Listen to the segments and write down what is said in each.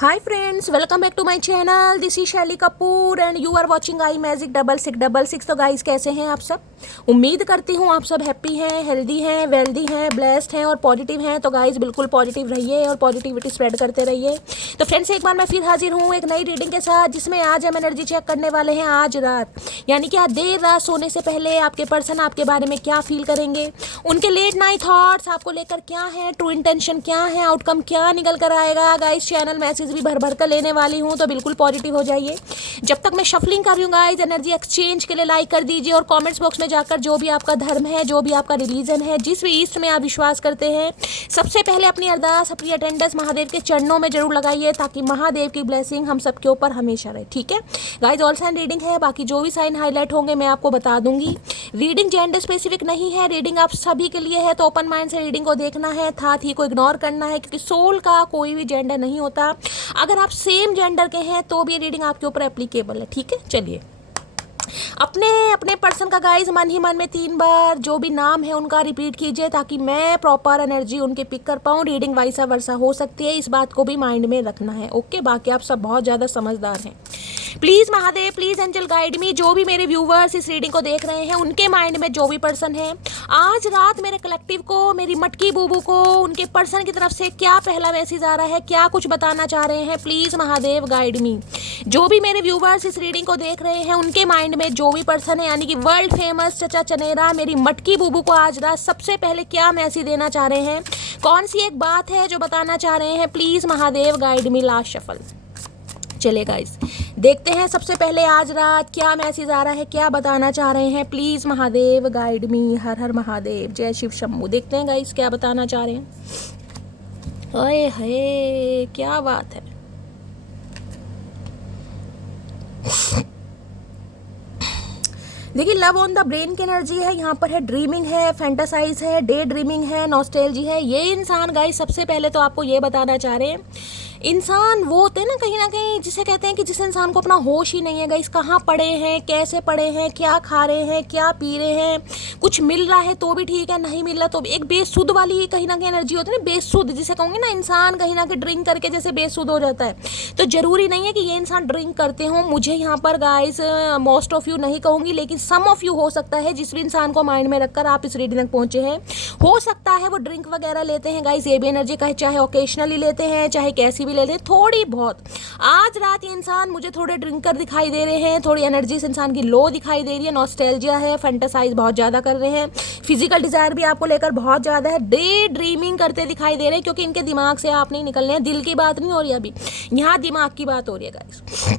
Hi friends, welcome back to my channel. This is शैली Kapoor and you are watching I magic 6666। तो guys कैसे हैं आप सब? उम्मीद करती हूँ आप सब हैप्पी हैं, हेल्दी हैं, वेल्दी हैं, ब्लेस्ड हैं और पॉजिटिव हैं। तो गाइस बिल्कुल पॉजिटिव रहिए और पॉजिटिविटी स्प्रेड करते रहिए। तो फ्रेंड्स एक बार मैं फिर हाजिर हूँ एक नई रीडिंग के साथ, जिसमें आज हम एनर्जी चेक करने वाले हैं आज रात, यानी कि आज देर रात सोने से पहले आपके पर्सन आपके बारे में क्या फील करेंगे, उनके लेट नाइट थॉट्स आपको लेकर क्या है, ट्रू इंटेंशन क्या है, आउटकम क्या निकल कर आएगा। गाइस चैनल मैसेज भी भर भर कर लेने वाली हूँ, तो बिल्कुल पॉजिटिव हो जाइए। जब तक मैं शफलिंग कर रही हूँ गाइस, एनर्जी एक्सचेंज के लिए लाइक कर दीजिए और कमेंट्स बॉक्स में जाकर जो भी आपका धर्म है, जो भी आपका रिलीजन है, जिस भी ईस्ट में आप विश्वास करते हैं, सबसे पहले अपनी अरदास, अपनी अटेंडेंस महादेव के चरणों में जरूर लगाइए, ताकि महादेव की ब्लेसिंग हम सबके ऊपर हमेशा रहे। ठीक है गाइस, ऑल साइन रीडिंग है, बाकी जो भी साइन हाईलाइट होंगे मैं आपको बता दूंगी। रीडिंग जेंडर स्पेसिफिक नहीं है, रीडिंग आप सभी के लिए है, तो ओपन माइंड से रीडिंग को देखना है, साथ ही को इग्नोर करना है, क्योंकि सोल का कोई भी जेंडर नहीं होता। अगर आप सेम जेंडर के हैं तो भी ये रीडिंग आपके ऊपर एप्लीकेबल है। ठीक है, चलिए अपने अपने पर्सन का गाइज मन ही मन में 3 बार जो भी नाम है उनका रिपीट कीजिए, ताकि मैं प्रॉपर एनर्जी उनके पिक कर पाऊँ। रीडिंग वाइसा वर्सा हो सकती है, इस बात को भी माइंड में रखना है। ओके, बाकी आप सब बहुत ज़्यादा समझदार हैं। Please Mahadev, please angel guide me. जो भी मेरे व्यूवर्स इस रीडिंग को देख रहे हैं, उनके माइंड में जो भी पर्सन है, आज रात मेरे कलेक्टिव को, मेरी मटकी बूबू को, उनके पर्सन की तरफ से क्या पहला मैसेज आ रहा है, क्या कुछ बताना चाह रहे हैं, प्लीज़ महादेव गाइड मी। जो भी मेरे व्यूवर्स इस रीडिंग को देख रहे हैं, उनके माइंड में जो भी पर्सन है, यानी कि वर्ल्ड फेमस चचा चनेरा, मेरी मटकी बूबू को आज रात सबसे पहले क्या मैसेज देना चाह रहे हैं, कौन सी एक बात है जो बताना चाह रहे हैं, please Mahadev guide me. Last shuffle. चले गाइस देखते हैं सबसे पहले आज रात क्या मैसेज आ रहा है, क्या बताना चाह रहे हैं, प्लीज़ महादेव गाइड मी। हर हर महादेव, जय शिव शंभू। देखते हैं गाइस क्या बताना चाह रहे हैं। ओए हे, क्या बात है। देखिए, लव ऑन द ब्रेन की एनर्जी है, यहाँ पर है ड्रीमिंग है, फैंटासाइज है, डे ड्रीमिंग है, नॉस्टैल्जी है। ये इंसान गाइस सबसे पहले तो आपको ये बताना चाह रहे हैं, इंसान वो होते हैं ना कहीं जिसे कहते हैं कि जिस इंसान को अपना होश ही नहीं है गाइस, कहाँ पड़े हैं, कैसे पड़े हैं, क्या खा रहे हैं, क्या पी रहे हैं, कुछ मिल रहा है तो भी ठीक है, नहीं मिल रहा तो भी। एक बेसुध वाली ही कहीं ना कहीं एनर्जी होती है ना, बेसुध जिसे कहूँगी ना, इंसान कहीं ना कहीं ड्रिंक करके जैसे बेसुध हो जाता है। तो ज़रूरी नहीं है कि ये इंसान ड्रिंक करते हों, मुझे यहाँ पर गाइस मोस्ट ऑफ यू नहीं कहूँगी, लेकिन सम ऑफ यू हो सकता है, जिस भी इंसान को माइंड में रखकर आप इस रीडिंग तक पहुँचे हैं, हो सकता है वो ड्रिंक वगैरह लेते हैं गाइस। ये भी एनर्जी का, चाहे ओकेशनली लेते हैं, चाहे कैसी भी लेते हैं, थोड़ी बहुत। आज रात ये इंसान मुझे थोड़े ड्रिंकर दिखाई दे रहे हैं, थोड़ी एनर्जी इस इंसान की लो दिखाई दे रही है, नॉस्टैल्जिया है, फैंटासाइज बहुत ज़्यादा कर रहे हैं, फिजिकल डिजायर भी आपको लेकर बहुत ज़्यादा है, डे ड्रीमिंग करते दिखाई दे रहे हैं, क्योंकि इनके दिमाग से आप नहीं निकलने हैं। दिल की बात नहीं हो रही अभी, यहाँ दिमाग की बात हो रही है गाइस।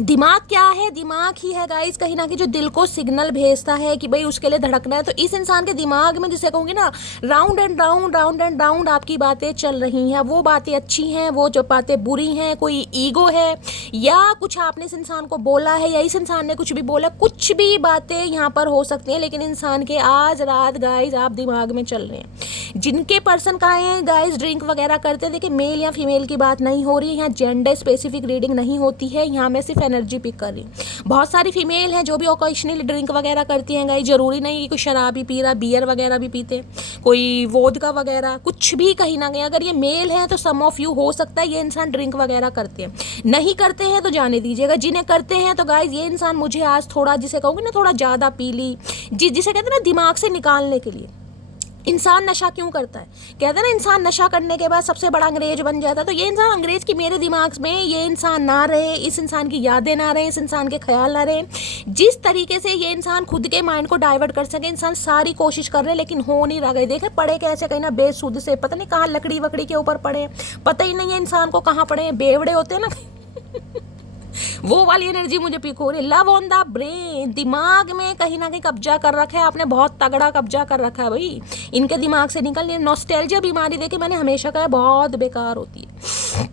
दिमाग क्या है, दिमाग ही है गाइस कहीं ना कहीं जो दिल को सिग्नल भेजता है कि भाई उसके लिए धड़कना है। तो इस इंसान के दिमाग में, जिसे कहूँगी ना, round and round, round and round आपकी बातें चल रही हैं। वो बातें अच्छी हैं, वो जो बातें बुरी हैं, कोई ईगो है, या कुछ आपने इस इंसान को बोला है, या इस इंसान ने कुछ भी बोला, कुछ भी बातें यहाँ पर हो सकती हैं, लेकिन इंसान के आज रात गाइस आप दिमाग में चल रहे हैं। जिनके पर्सन का है गाइस ड्रिंक वगैरह करते, देखिए मेल या फीमेल की बात नहीं हो रही है, यहाँ जेंडर स्पेसिफिक रीडिंग नहीं होती है, यहाँ मैं सिर्फ एनर्जी पिक कर रही हूँ। बहुत सारी फीमेल हैं जो भी ओकेशनली ड्रिंक वगैरह करती हैं गाइस, जरूरी नहीं कि कोई शराब ही पी रहा, बियर वगैरह भी पीते, कोई वोदका वगैरह, कुछ भी कहीं ना कहीं। अगर ये मेल है तो सम ऑफ यू हो सकता है ये इंसान ड्रिंक वगैरह करते हैं, नहीं करते हैं तो जाने दीजिएगा। जिन्हें करते हैं तो गाइस ये इंसान मुझे आज थोड़ा, जिसे कहूँगी ना, थोड़ा ज़्यादा पी ली, जिसे कहते हैं ना दिमाग से निकालने के लिए। इंसान नशा क्यों करता है, कहते हैं ना इंसान नशा करने के बाद सबसे बड़ा अंग्रेज बन जाता है। तो ये इंसान अंग्रेज की, मेरे दिमाग में ये इंसान ना रहे, इस इंसान की यादें ना रहे, इस इंसान के ख्याल ना रहे। जिस तरीके से ये इंसान खुद के माइंड को डाइवर्ट कर सके, इंसान सारी कोशिश कर रहे हैं, लेकिन हो नहीं रहा। गए देखे पड़े कैसे कहीं ना बेसुध से, पता नहीं कहाँ लकड़ी वकड़ी के ऊपर पड़े, पता ही नहीं है इंसान को कहाँ पड़े हैं, बेवड़े होते हैं ना वो वाली एनर्जी मुझे पिक हो रही है। लव ऑन द ब्रेन, दिमाग में कहीं ना कहीं कब्जा कर रखा है आपने, बहुत तगड़ा कब्जा कर रखा है भाई, इनके दिमाग से निकलने। नॉस्टैल्जिया बीमारी देखिए मैंने हमेशा कहा बहुत बेकार होती है।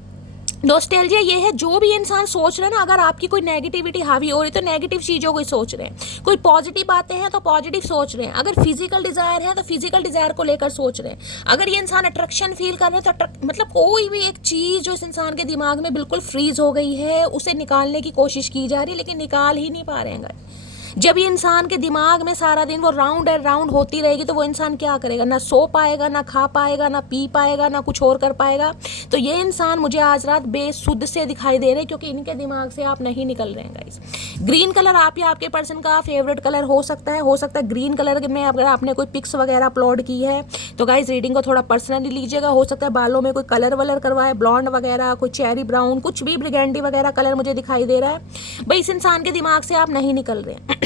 नॉस्टैल्जिया ये है, जो भी इंसान सोच रहे हैं ना, अगर आपकी कोई नेगेटिविटी हावी हो रही तो नेगेटिव चीज़ों को ही सोच रहे हैं, कोई पॉजिटिव बातें हैं तो पॉजिटिव सोच रहे हैं, अगर फिजिकल डिजायर है तो फिजिकल डिजायर को लेकर सोच रहे हैं, अगर ये इंसान अट्रैक्शन फील कर रहे हैं तो मतलब कोई भी एक चीज़ जो इस इंसान के दिमाग में बिल्कुल फ्रीज हो गई है, उसे निकालने की कोशिश की जा रही है, लेकिन निकाल ही नहीं पा रहे हैं। जब ये इंसान के दिमाग में सारा दिन वो राउंड एंड राउंड होती रहेगी तो वो इंसान क्या करेगा, ना सो पाएगा, ना खा पाएगा, ना पी पाएगा, ना कुछ और कर पाएगा। तो ये इंसान मुझे आज रात बेसुध से दिखाई दे रहे हैं क्योंकि इनके दिमाग से आप नहीं निकल रहे हैं गाइस। ग्रीन कलर आप या आपके पर्सन का फेवरेट कलर हो सकता है ग्रीन कलर में अगर आपने कोई पिक्स वगैरह अपलोड की है तो गाइस रीडिंग को थोड़ा पर्सनली लीजिएगा। हो सकता है बालों में कोई कलर वलर करवाए, ब्लॉन्ड वगैरह, कोई चेरी ब्राउन, कुछ भी ब्रिगेंडी वगैरह कलर मुझे दिखाई दे रहा है। भाई इस इंसान के दिमाग से आप नहीं निकल रहे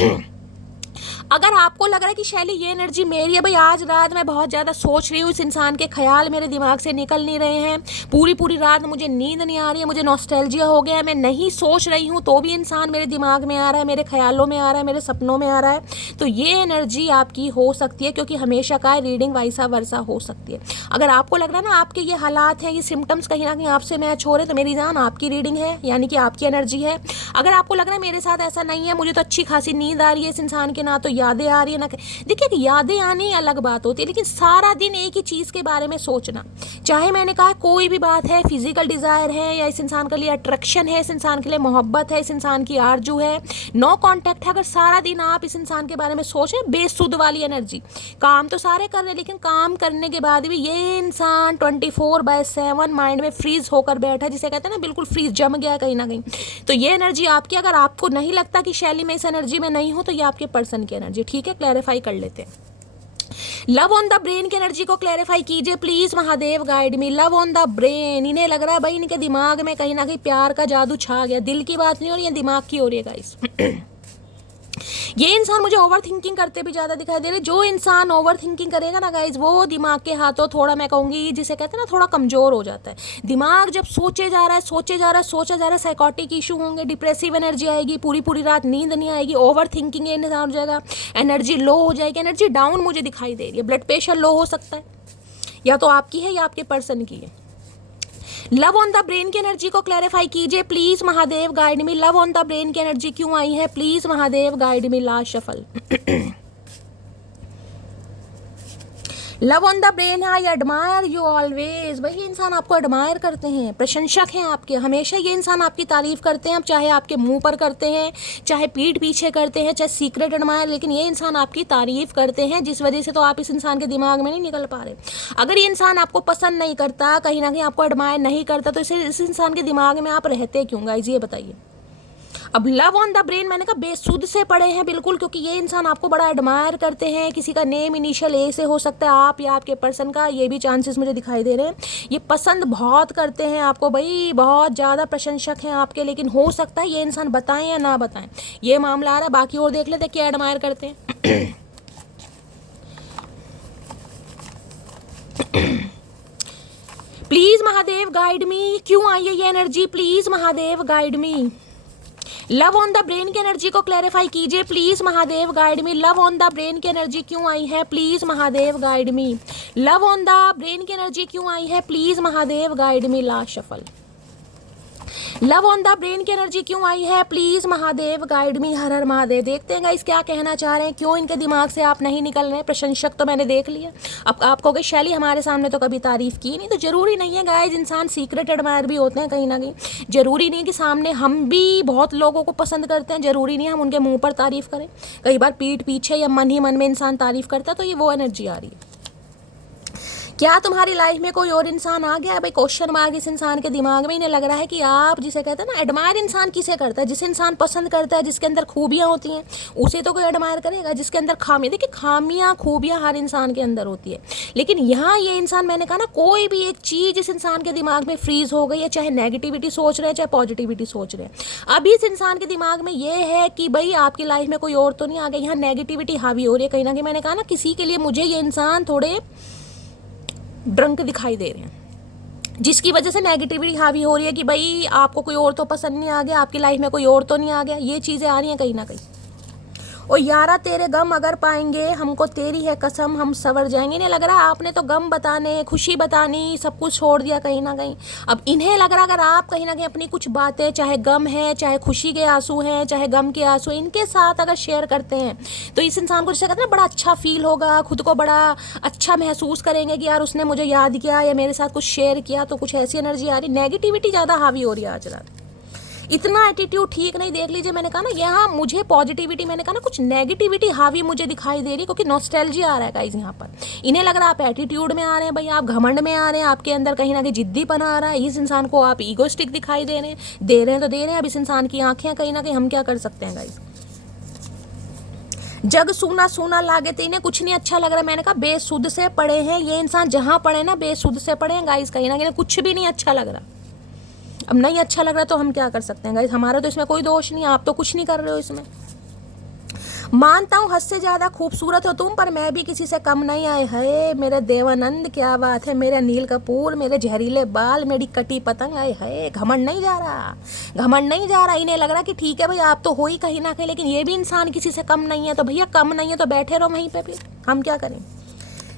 अगर आपको लग रहा है कि शैली ये एनर्जी मेरी है, भाई आज रात मैं बहुत ज़्यादा सोच रही हूँ, इस इंसान के ख्याल मेरे दिमाग से निकल नहीं रहे हैं, पूरी रात मुझे नींद नहीं आ रही है, मुझे नॉस्टैल्जिया हो गया है, मैं नहीं सोच रही हूँ तो भी इंसान मेरे दिमाग में आ रहा है, मेरे ख्यालों में आ रहा है, मेरे सपनों में आ रहा है, तो ये एनर्जी आपकी हो सकती है क्योंकि हमेशा का रीडिंग वैसा वर्सा हो सकती है। अगर आपको लग रहा है ना आपके ये हालात हैं, ये सिम्टम्स कहीं ना कहीं आपसे मैच हो रहे हैं तो मेरी जान आपकी रीडिंग है, यानी कि आपकी एनर्जी है। अगर आपको लग रहा है मेरे साथ ऐसा नहीं है, मुझे तो अच्छी खासी नींद आ रही है इस इंसान के, ना तो यादें आ रही है ना, देखिए यादें आनी अलग बात होती है लेकिन सारा दिन एक ही चीज़ के बारे में सोचना, चाहे मैंने कहा कोई भी बात है, फिजिकल डिज़ायर है या इस इंसान के लिए अट्रैक्शन है, इस इंसान के लिए मोहब्बत है, इस इंसान की आरजू है, नो कांटेक्ट है, अगर सारा दिन आप इस इंसान के बारे में सोचें, बेसुध वाली एनर्जी, काम तो सारे कर रहे हैं लेकिन काम करने के बाद भी ये इंसान 24/7 माइंड में फ्रीज होकर बैठा है, जिसे कहते हैं ना बिल्कुल फ्रीज जम गया कहीं ना कहीं। तो ये एनर्जी आपकी, अगर आपको नहीं लगता कि शैली में इस एनर्जी में नहीं हो तो ये आपके पर्सन की एनर्जी, ठीक है, क्लैरिफाई कर लेते हैं। लव ऑन द ब्रेन की एनर्जी को क्लैरिफाई कीजिए please Mahadev, guide me. Love on the brain, इन्हें लग रहा है भाई इनके दिमाग में कहीं ना कहीं प्यार का जादू छा गया, दिल की बात नहीं हो रही है, दिमाग की हो रही है गाइस। ये इंसान मुझे ओवर थिंकिंग करते भी ज़्यादा दिखाई दे रहे। जो इंसान ओवर थिंकिंग करेगा ना गाइज वो दिमाग के हाथों थोड़ा, मैं कहूँगी जिसे कहते हैं ना, थोड़ा कमज़ोर हो जाता है। दिमाग जब सोचा जा रहा है, साइकोटिक इशू होंगे, डिप्रेसिव एनर्जी आएगी, पूरी रात नींद नहीं आएगी, ओवर थिंकिंग इंसान हो जाएगा, एनर्जी लो हो जाएगी, एनर्जी डाउन मुझे दिखाई दे रही है, ब्लड प्रेशर लो हो सकता है, या तो आपकी है या आपके पर्सन की है। लव ऑन द ब्रेन की एनर्जी को क्लैरिफाई कीजिए please Mahadev, guide me. Love on the brain की एनर्जी क्यों आई है please Mahadev, guide me. Last shuffle. Love on the brain, I admire you always. भाई इंसान आपको एडमायर करते हैं, प्रशंसक हैं आपके, हमेशा ये इंसान आपकी तारीफ करते हैं, अब चाहे आपके मुंह पर करते हैं, चाहे पीठ पीछे करते हैं, चाहे सीक्रेट एडमायर, लेकिन ये इंसान आपकी तारीफ करते हैं, जिस वजह से तो आप इस इंसान के दिमाग में नहीं निकल पा रहे। अगर ये इंसान आपको पसंद नहीं करता, कहीं ना कहीं आपको एडमायर नहीं करता, तो इस इंसान के दिमाग में आप रहते क्यों गाइस, ये बताइए। अब लव ऑन द ब्रेन मैंने कहा बेसुध से पड़े हैं बिल्कुल, क्योंकि ये इंसान आपको बड़ा एडमायर करते हैं, किसी का नेम इनिशियल ए से हो सकता है, आप या आपके पर्सन का, ये भी चांसेस मुझे दिखाई दे रहे हैं। ये पसंद बहुत करते हैं आपको भाई, बहुत ज़्यादा प्रशंसक हैं आपके, लेकिन हो सकता है ये इंसान बताएं या ना बताएं, ये मामला आ रहा है। बाकी और देख लेते क्या एडमायर करते हैं। प्लीज महादेव गाइड मी, क्यों आई है ये energy please Mahadev guide me. Love on the brain की एनर्जी को क्लैरिफाई कीजिए please Mahadev, guide me. Love on the brain की एनर्जी क्यों आई है please Mahadev, guide me. Love on the brain की एनर्जी क्यों आई है please Mahadev, guide me. Last shuffle. Love on the brain की एनर्जी क्यों आई है प्लीज महादेव, गाइड मी। हर हर महादेव। देखते हैं गाइस क्या कहना चाह रहे हैं, क्यों इनके दिमाग से आप नहीं निकल रहे। प्रशंसक तो मैंने देख लिया, अब आप कहोगे शैली हमारे सामने तो कभी तारीफ की नहीं, तो जरूरी नहीं है गाइस, इंसान सीक्रेट एडमायर भी होते हैं कहीं ना कहीं, जरूरी नहीं कि सामने, हम भी बहुत लोगों को पसंद करते हैं, जरूरी नहीं है हम उनके मुंह पर तारीफ करें, कई बार पीठ पीछे या मन ही मन में इंसान तारीफ करता है, तो ये वो एनर्जी आ रही है। क्या तुम्हारी लाइफ में कोई और इंसान आ गया भाई, क्वेश्चन मार्क इस इंसान के दिमाग में। इन्हें लग रहा है कि आप जिसे कहते हैं ना, एडमायर इंसान किसे करता है, जिसे इंसान पसंद करता है, जिसके अंदर खूबियां होती हैं उसे तो कोई एडमायर करेगा, जिसके अंदर खामियां, देखिए खामियां खूबियां हर इंसान के अंदर होती है, लेकिन यहाँ ये इंसान, मैंने कहा ना, कोई भी एक चीज़ इस इंसान के दिमाग में फ्रीज हो गई है, चाहे नेगेटिविटी सोच रहे हैं चाहे पॉजिटिविटी सोच रहे हैं। अभी इस इंसान के दिमाग में ये है कि भाई आपकी लाइफ में कोई और तो नहीं आ गया, यहाँ नेगेटिविटी हावी हो रही है कहीं ना कहीं। मैंने कहा ना, किसी के लिए मुझे ये इंसान थोड़े ड्रंक दिखाई दे रहे हैं, जिसकी वजह से नेगेटिविटी हावी हो रही है कि भाई आपको कोई और तो पसंद नहीं आ गया, आपकी लाइफ में कोई और तो नहीं आ गया, ये चीज़ें आ रही हैं कहीं ना कहीं। और यारा तेरे गम अगर पाएंगे हमको तेरी है कसम, हम सवर जाएंगे। इन्हें लग रहा है आपने तो गम बताने, खुशी बतानी, सब कुछ छोड़ दिया कहीं ना कहीं। अब इन्हें लग रहा है अगर आप कहीं ना कहीं अपनी कुछ बातें, चाहे गम है, चाहे खुशी के आंसू हैं, चाहे गम के आंसू, इनके साथ अगर शेयर करते हैं तो इस इंसान को, जैसे कहते हैं ना, बड़ा अच्छा फील होगा, खुद को बड़ा अच्छा महसूस करेंगे कि यार उसने मुझे याद किया या मेरे साथ कुछ शेयर किया, तो कुछ ऐसी एनर्जी आ रही। नेगेटिविटी ज़्यादा हावी हो रही है आज रात। इतना एटीट्यूड ठीक नहीं। देख लीजिए, मैंने कहा ना यहाँ मुझे पॉजिटिविटी, मैंने कहा ना कुछ नेगेटिविटी हावी मुझे दिखाई दे रही है, क्योंकि नॉस्टैल्जिया आ रहा है गाइस यहाँ पर। इन्हें लग रहा है आप एटीट्यूड में आ रहे हैं भाई, आप घमंड में आ रहे हैं, आपके अंदर कहीं ना कहीं जिद्दीपन आ रहा है, इस इंसान को आप ईगोस्टिक दिखाई दे रहे हैं, तो दे रहे हैं। अब इस इंसान की आंखें कहीं ना कहीं हम क्या कर सकते हैं गाइस। जग सूना सूना लागे तो इन्हें कुछ नहीं अच्छा लग रहा है। मैंने कहा बेसुध से पड़े हैं ये इंसान, जहां पड़े ना बेसुध से पड़े हैं गाइस, कहीं ना कहीं कुछ भी नहीं अच्छा लग रहा। अब नहीं अच्छा लग रहा तो हम क्या कर सकते हैं गाइस, हमारा तो इसमें कोई दोष नहीं, आप तो कुछ नहीं कर रहे हो इसमें। मानता हूँ हद से ज्यादा खूबसूरत हो तुम, पर मैं भी किसी से कम नहीं आए। है मेरे देवानंद, क्या बात है, मेरे नील कपूर, मेरे जहरीले बाल, मेरी कटी पतंग, आए है। घमंड नहीं जा रहा, घमंड नहीं जा रहा। इन्हें लग रहा कि ठीक है भाई आप तो हो ही कहीं ना कहीं, लेकिन ये भी इंसान किसी से कम नहीं है। तो भैया कम नहीं है तो बैठे रहो वहीं पे, फिर हम क्या करें।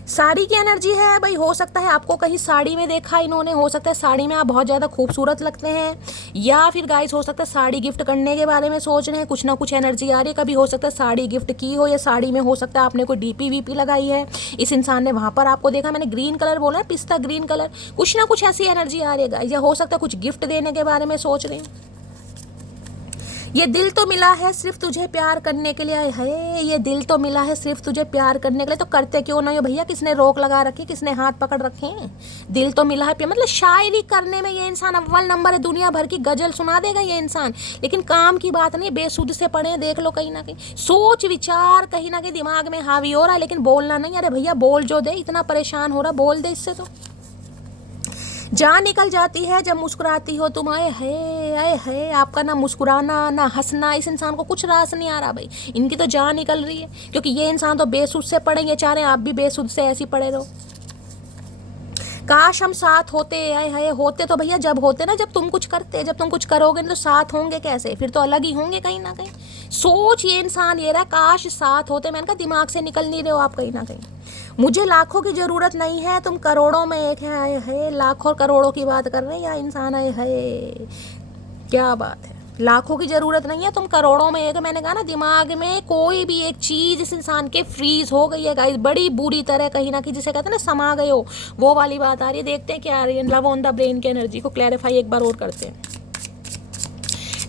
साड़ी की एनर्जी है भाई, हो सकता है आपको कहीं साड़ी में देखा इन्होंने, हो सकता है साड़ी में आप बहुत ज़्यादा खूबसूरत लगते हैं, या फिर गाइस हो सकता है साड़ी गिफ्ट करने के बारे में सोच रहे हैं, कुछ ना कुछ एनर्जी आ रही है। कभी हो सकता है साड़ी गिफ्ट की हो, या साड़ी में हो सकता है आपने कोई डीपी वीपी लगाई है, इस इंसान ने वहाँ पर आपको देखा। मैंने ग्रीन कलर बोला है, पिस्ता ग्रीन कलर, कुछ ना कुछ ऐसी एनर्जी आ रही है गाइस। या हो सकता है कुछ गिफ्ट देने के बारे में सोच रहे हैं। ये दिल तो मिला है सिर्फ तुझे प्यार करने के लिए, है ये दिल तो मिला है सिर्फ तुझे प्यार करने के लिए, तो करते क्यों नहीं हो भैया। किसने रोक लगा रखी, किसने हाथ पकड़ रखे हैं। दिल तो मिला है, मतलब शायरी करने में ये इंसान अव्वल नंबर है, दुनिया भर की गजल सुना देगा ये इंसान, लेकिन काम की बात नहीं। बेसुध से पड़े, देख लो कहीं ना कहीं सोच विचार कहीं ना कहीं दिमाग में हावी हो रहा है, लेकिन बोलना नहीं। अरे भैया बोल जो दे, इतना परेशान हो रहा, बोल दे इससे तो। जान निकल जाती है जब मुस्कुराती हो तुम, आए है। आपका ना मुस्कुराना ना हंसना, इस इंसान को कुछ रास नहीं आ रहा भाई, इनकी तो जान निकल रही है, क्योंकि ये इंसान तो बेसुध से पड़ेंगे, चाह रहे हैं आप भी बेसुध से ऐसे पड़े रहो। काश हम साथ होते, आए हाय होते तो भैया जब होते ना, जब तुम कुछ करते, जब तुम कुछ करोगे तो साथ होंगे कैसे, फिर तो अलग ही होंगे कहीं ना कहीं। सोच ये इंसान ये रहा, काश साथ होते। मैंने कहा दिमाग से निकल नहीं रहे हो आप कहीं ना कहीं। मुझे लाखों की जरूरत नहीं है, तुम करोड़ों में एक है, आए है। लाखों करोड़ों की बात कर रहे हैं या इंसान, आए है क्या बात है। लाखों की जरूरत नहीं है, तुम करोड़ों में एक। मैंने कहा ना दिमाग में कोई भी एक चीज इस इंसान के फ्रीज हो गई है गाइस, बड़ी बुरी तरह कहीं ना कहीं, जिसे कहते हैं ना समा गए हो, वो वाली बात आ रही है। देखते हैं क्या आ रही है। लव ऑन द ब्रेन की एनर्जी को क्लैरिफाई एक बार और करते हैं।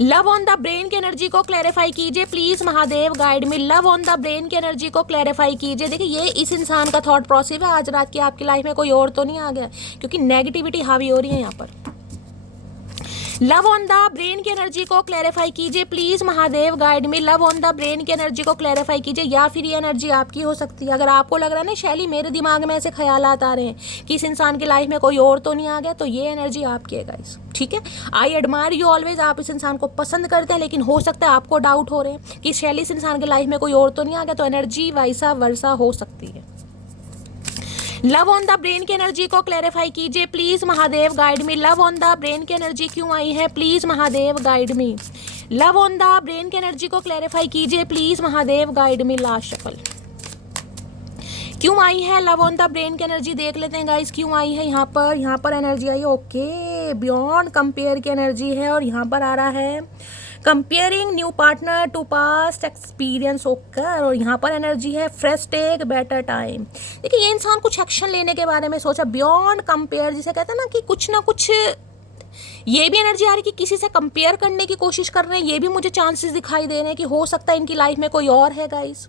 लव ऑन द ब्रेन की एनर्जी को क्लैरिफाई कीजिए प्लीज महादेव, गाइड में। लव ऑन द ब्रेन की एनर्जी को क्लैरिफाई कीजिए। देखिए ये इस इंसान का थॉट प्रोसेस है, आज रात की आपकी लाइफ में कोई और तो नहीं आ गया, क्योंकि नेगेटिविटी हावी हो रही है यहाँ पर। लव ऑन द ब्रेन की एनर्जी को क्लैरिफाई कीजिए प्लीज महादेव, गाइड में। लव ऑन द ब्रेन की एनर्जी को क्लैरिफाई कीजिए, या फिर ये एनर्जी आपकी हो सकती है। अगर आपको लग रहा है ना शैली मेरे दिमाग में ऐसे ख्यालात आ रहे हैं कि इस इंसान की लाइफ में कोई और तो नहीं आ गया, तो ये एनर्जी आपकी है गाइस, ठीक है। आई एडमायर यू ऑलवेज, आप इस इंसान को पसंद करते हैं, लेकिन हो सकता है आपको डाउट हो रहे हैं कि शैली इस इंसान की लाइफ में कोई और तो नहीं आ गया, तो एनर्जी वैसा वर्षा हो सकती है। लव ऑन द ब्रेन की एनर्जी को क्लैरिफाई कीजिए please Mahadev, guide me. Love on the brain की एनर्जी क्यों आई है please Mahadev, guide me. Love on the brain की एनर्जी को क्लैरिफाई कीजिए please Mahadev, guide me. Last shuffle क्यों आई है लव ऑन द ब्रेन की एनर्जी, देख लेते हैं गाइस क्यों आई है। यहाँ पर एनर्जी आई है, ओके, बियॉन्ड कंपेयर की एनर्जी है, और यहाँ पर आ रहा है comparing new partner to past experience occur, और यहाँ पर एनर्जी है फ्रेश टेक बेटर टाइम। देखिए ये इंसान कुछ एक्शन लेने के बारे में सोचा, बियॉन्ड कंपेयर जिसे कहते हैं ना कि कुछ ना कुछ, ये भी एनर्जी आ रही है कि किसी से कंपेयर करने की कोशिश कर रहे हैं। ये भी मुझे चांसेस दिखाई दे रहे हैं कि हो सकता है इनकी लाइफ में कोई और है गाइस,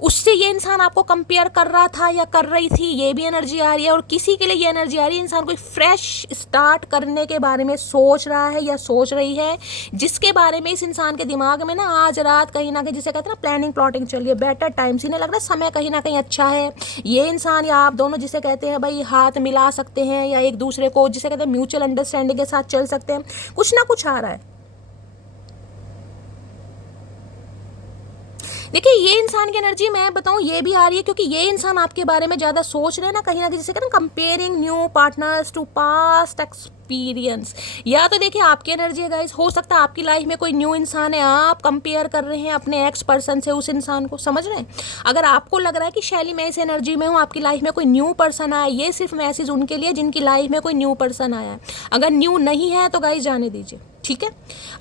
उससे ये इंसान आपको कंपेयर कर रहा था या कर रही थी, ये भी एनर्जी आ रही है। और किसी के लिए ये एनर्जी आ रही है इंसान कोई फ्रेश स्टार्ट करने के बारे में सोच रहा है या सोच रही है, जिसके बारे में इस इंसान के दिमाग में ना आज रात कहीं ना कहीं जिसे कहते हैं ना प्लानिंग प्लॉटिंग चल रही है। बेटर टाइम्स, इन्हें लग रहा है समय कहीं ना कहीं अच्छा है। ये इंसान या आप दोनों जिसे कहते हैं भाई हाथ मिला सकते हैं, या एक दूसरे को जिसे कहते हैं म्यूचुअल अंडरस्टैंडिंग के साथ चल सकते हैं, कुछ ना कुछ आ रहा है। देखिए ये इंसान की एनर्जी मैं बताऊं ये भी आ रही है क्योंकि ये इंसान आपके बारे में ज्यादा सोच रहे हैं ना कहीं ना कहीं, जिसे कहते हैं comparing new partners to past experience. या तो देखिए आपकी एनर्जी है गाइस, हो सकता है आपकी लाइफ में कोई न्यू इंसान है, आप कंपेयर कर रहे हैं अपने एक्स पर्सन से उस इंसान को, समझ रहे हैं। अगर आपको लग रहा है कि शैली मैं इस एनर्जी में हूँ, आपकी लाइफ में कोई न्यू पर्सन आया, ये सिर्फ मैसेज उनके लिए जिनकी लाइफ में कोई न्यू पर्सन आया है। अगर न्यू नहीं है तो गाइस जाने दीजिए, ठीक है।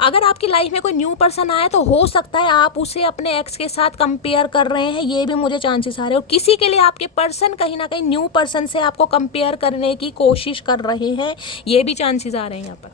अगर आपकी लाइफ में कोई न्यू पर्सन आया तो हो सकता है आप उसे अपने एक्स के साथ कंपेयर कर रहे हैं, ये भी मुझे चांसेस आ रहे हैं। और किसी के लिए आपके पर्सन कहीं ना कहीं न्यू पर्सन से आपको कंपेयर करने की कोशिश कर रहे हैं, ये भी चांसेस आ रहे हैं यहाँ पर।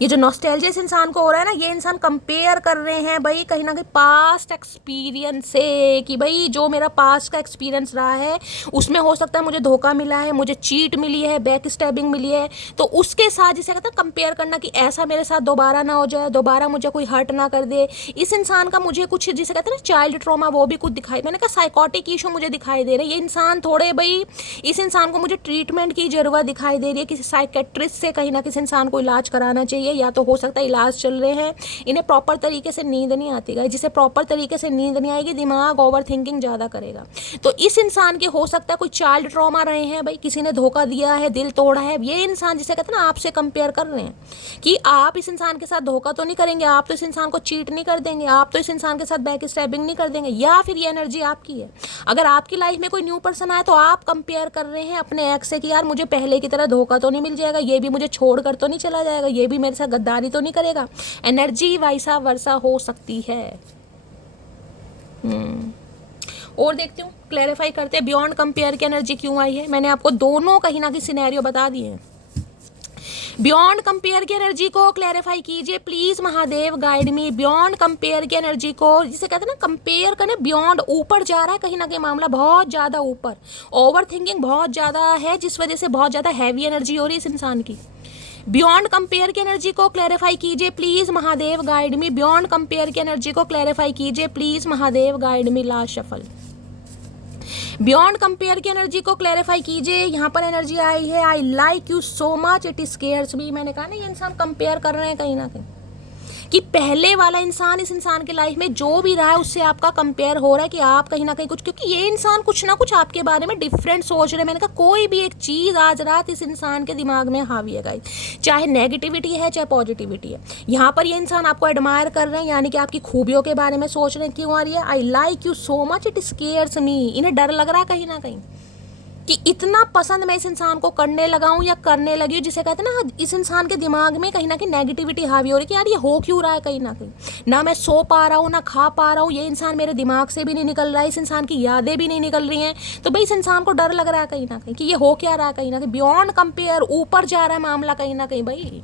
ये जो नॉस्टैल्जिया इस इंसान को हो रहा है ना, ये इंसान कंपेयर कर रहे हैं भाई कहीं ना कहीं पास्ट एक्सपीरियंस से, कि भाई जो मेरा पास्ट का एक्सपीरियंस रहा है उसमें हो सकता है मुझे धोखा मिला है, मुझे चीट मिली है, बैक स्टैबिंग मिली है, तो उसके साथ जिसे कहते हैं कंपेयर करना कि ऐसा मेरे साथ दोबारा ना हो जाए, दोबारा मुझे कोई हर्ट ना कर दे। इस इंसान का मुझे कुछ जिसे कहते हैं ना चाइल्ड ट्रॉमा वो भी कुछ दिखाई, मैंने कहा साइकोटिक इशू मुझे दिखाई दे रहे हैं। ये इंसान थोड़े भाई, इस इंसान को मुझे ट्रीटमेंट की ज़रूरत दिखाई दे रही है, किसी साइकेट्रिस्ट से कहीं ना किसी इंसान को इलाज कराना चाहिए, या तो हो सकता है इलाज चल रहे हैं, इन्हें प्रॉपर तरीके से नींद नहीं आती है, जिसे प्रॉपर तरीके से नींद नहीं आएगी दिमाग ओवर थिंकिंग ज़्यादा करेगा। तो इस इंसान के हो सकता है कोई चाइल्ड ट्रॉमा रहे हैं भाई, किसी ने धोखा दिया है, दिल तोड़ा है। ये इंसान जिसे कहते हैं ना आपसे कंपेयर कर रहे हैं कि आप इस इंसान के साथ धोखा तो नहीं करेंगे, आप तो इस इंसान को चीट नहीं कर देंगे, आप तो इस इंसान के साथ बैक स्टैबिंग नहीं कर देंगे, या फिर ये एनर्जी आपकी है। अगर आपकी लाइफ में कोई न्यू पर्सन आए तो आप कंपेयर कर रहे हैं अपने एक्स से कि यार मुझे पहले की तरह धोखा तो नहीं मिल जाएगा, ये भी मुझे छोड़कर तो नहीं चला जाएगा, ये भी मेरे साथ गद्दारी तो नहीं करेगा। एनर्जी वैसा वर्षा हो सकती है। और देखती हूँ, क्लैरिफाई करते हैं बियॉन्ड कंपेयर की एनर्जी क्यों आई है। मैंने आपको दोनों कहीं ना कहीं सिनेरियो बता दिए हैं। बियॉन्ड कंपेयर की एनर्जी को क्लैरिफाई कीजिए please Mahadev, guide me. Beyond compare की एनर्जी को, जिसे कहते हैं ना कंपेयर करने, बियॉन्ड ऊपर जा रहा है कहीं ना कहीं मामला, बहुत ज़्यादा ऊपर, ओवर थिंकिंग बहुत ज़्यादा है, जिस वजह से बहुत ज़्यादा हैवी एनर्जी हो रही है इस इंसान की। बियॉन्ड कंपेयर की एनर्जी को क्लैरिफाई कीजिए please Mahadev, guide me. Beyond compare की एनर्जी को क्लैरिफाई कीजिए please Mahadev, guide me. Last shuffle. Beyond compare की एनर्जी को क्लैरिफाई कीजिए। यहाँ पर एनर्जी आई है I like you so much it scares me. मैंने कहा ना ये इंसान कंपेयर कर रहे हैं कहीं ना कहीं, कि पहले वाला इंसान इस इंसान की लाइफ में जो भी रहा है उससे आपका कंपेयर हो रहा है कि आप कहीं ना कहीं कुछ, क्योंकि ये इंसान कुछ ना कुछ आपके बारे में डिफरेंट सोच रहे हैं। मैंने कहा कोई भी एक चीज़ आज रात इस इंसान के दिमाग में हावी है गाइस, चाहे नेगेटिविटी है चाहे पॉजिटिविटी है। यहाँ पर ये इंसान आपको एडमायर कर रहे हैं, यानी कि आपकी खूबियों के बारे में सोच रहे हैं। क्यों आ रही है I like you so much it scares me. इन्हें डर लग रहा है कहीं ना कहीं कि इतना पसंद मैं इस इंसान को करने लगा हूँ या करने लगी हूँ, जिसे कहते हैं ना इस इंसान के दिमाग में कहीं ना कहीं नेगेटिविटी हावी हो रही है कि यार ये हो क्यों रहा है कहीं ना कहीं, ना मैं सो पा रहा हूँ ना खा पा रहा हूँ, ये इंसान मेरे दिमाग से भी नहीं निकल रहा है, इस इंसान की यादें भी नहीं निकल रही हैं। तो भाई इस इंसान को डर लग रहा है कहीं ना कहीं कि ये हो क्या रहा है कहीं ना कहीं। बियॉन्ड कंपेयर, ऊपर जा रहा है मामला कहीं ना कहीं भाई,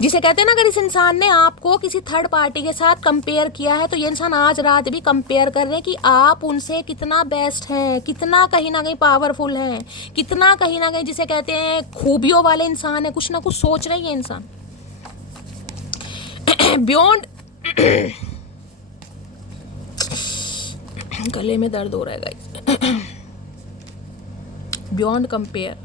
जिसे कहते हैं ना अगर इस इंसान ने आपको किसी थर्ड पार्टी के साथ कंपेयर किया है तो ये इंसान आज रात भी कंपेयर कर रहे हैं कि आप उनसे कितना बेस्ट हैं, कितना कहीं ना कहीं पावरफुल हैं, कितना कहीं ना कहीं जिसे कहते हैं खूबियों वाले इंसान है। कुछ ना कुछ सोच रहे हैं ये इंसान। बियॉन्ड गले में दर्द हो रहा है guys. Beyond compare,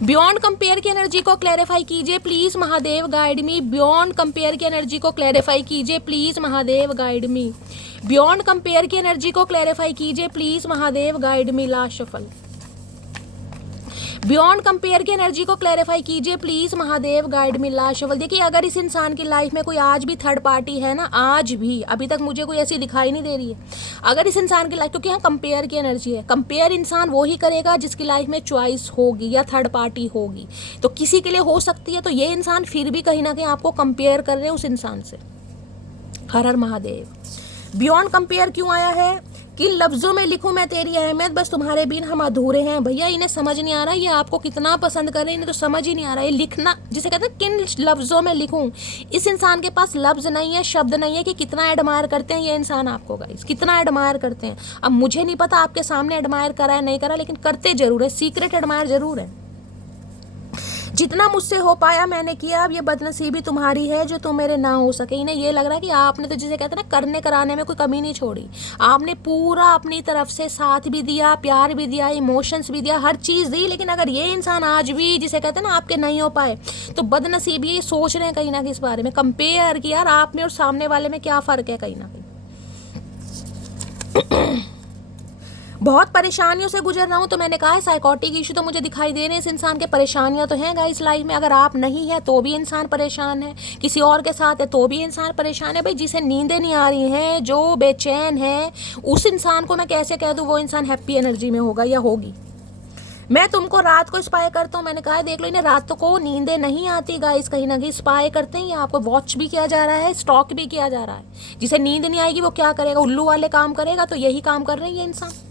beyond compare की एनर्जी को क्लैरिफाई कीजिए please Mahadev, guide me. Beyond compare की एनर्जी को क्लैरिफाई कीजिए please Mahadev, guide me. Beyond compare की एनर्जी को क्लैरिफाई कीजिए please Mahadev, guide me. Last shuffle. Beyond compare की एनर्जी को क्लैरिफाई कीजिए please Mahadev, guide me. Last shuffle. देखिए अगर इस इंसान की लाइफ में कोई आज भी थर्ड पार्टी है ना, आज भी अभी तक मुझे कोई ऐसी दिखाई नहीं दे रही है। अगर इस इंसान की लाइफ, क्योंकि यहाँ कंपेयर की एनर्जी है, कंपेयर इंसान वो ही करेगा जिसकी लाइफ में चॉइस होगी या थर्ड पार्टी होगी, तो किसी के लिए हो सकती है। तो ये इंसान फिर भी कहीं ना कहीं आपको कंपेयर कर रहे हैं उस इंसान से। हर हर महादेव। बियॉन्ड कंपेयर क्यों आया है? किन लफ्ज़ों में लिखूं मैं तेरी अहमियत, बस तुम्हारे बिन हम अधूरे हैं। भैया इन्हें समझ नहीं आ रहा ये आपको कितना पसंद कर रहे हैं, इन्हें तो समझ ही नहीं आ रहा है लिखना, जिसे कहते हैं किन लफ्ज़ों में लिखूं। इस इंसान के पास लफ्ज़ नहीं है, शब्द नहीं है कि कितना एडमायर करते हैं ये इंसान आपको गाइस, कितना एडमायर करते हैं। अब मुझे नहीं पता आपके सामने एडमायर करा है नहीं करा, लेकिन करते जरूर है, सीक्रेट एडमायर जरूर है। जितना मुझसे हो पाया मैंने किया, अब ये बदनसीबी तुम्हारी है जो तुम मेरे ना हो सके। इन्हें ये लग रहा है कि आपने तो जिसे कहते हैं ना करने कराने में कोई कमी नहीं छोड़ी, आपने पूरा अपनी तरफ से साथ भी दिया, प्यार भी दिया, इमोशंस भी दिया, हर चीज़ दी। लेकिन अगर ये इंसान आज भी जिसे कहते हैं ना आपके नहीं हो पाए तो बदनसीबी, ये सोच रहे हैं कहीं ना कहीं इस बारे में कंपेयर कि यार आप में और सामने वाले में क्या फ़र्क है कहीं ना कहीं। बहुत परेशानियों से गुजर रहा हूँ, तो मैंने कहा है साइकोटिक इशू तो मुझे दिखाई दे रहे हैं इस इंसान के। परेशानियाँ तो हैं गाइस लाइफ में, अगर आप नहीं है तो भी इंसान परेशान है, किसी और के साथ है तो भी इंसान परेशान है। भाई जिसे नींदें नहीं आ रही हैं, जो बेचैन है, उस इंसान को मैं कैसे कह दूँ वो इंसान हैप्पी एनर्जी में होगा या होगी। मैं तुमको रात को स्पाई करता हूँ, मैंने कहा देख लो इन्हें रात को नींदें नहीं आती गाइस, कहीं ना कहीं स्पाई करते हैं, आपको वॉच भी किया जा रहा है, स्टॉक भी किया जा रहा है। जिसे नींद नहीं आएगी वो क्या करेगा, उल्लू वाले काम करेगा, तो यही काम कर रहे हैं ये इंसान।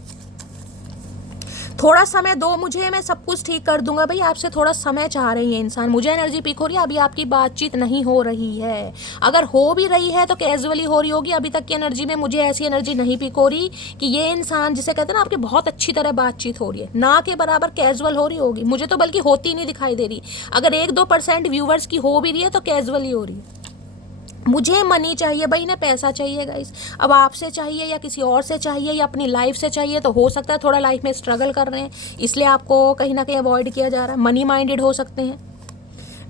थोड़ा समय दो मुझे, मैं सब कुछ ठीक कर दूंगा। भाई आपसे थोड़ा समय चाह रही है इंसान, मुझे एनर्जी पिक हो रही है, अभी आपकी बातचीत नहीं हो रही है। अगर हो भी रही है तो कैजुअली हो रही होगी। अभी तक की एनर्जी में मुझे ऐसी एनर्जी नहीं पिक हो रही कि ये इंसान जिसे कहते हैं ना आपकी बहुत अच्छी तरह बातचीत हो रही है, ना के बराबर कैजुअल हो रही होगी। मुझे तो बल्कि होती नहीं दिखाई दे रही। अगर 1-2% व्यूवर्स की हो भी रही है तो कैजुअली हो रही है। मुझे मनी चाहिए भाई, इन्हें पैसा चाहिए गाइस। अब आपसे चाहिए या किसी और से चाहिए या अपनी लाइफ से चाहिए, तो हो सकता है थोड़ा लाइफ में स्ट्रगल कर रहे हैं, इसलिए आपको कहीं ना कहीं अवॉइड किया जा रहा है। मनी माइंडेड हो सकते हैं।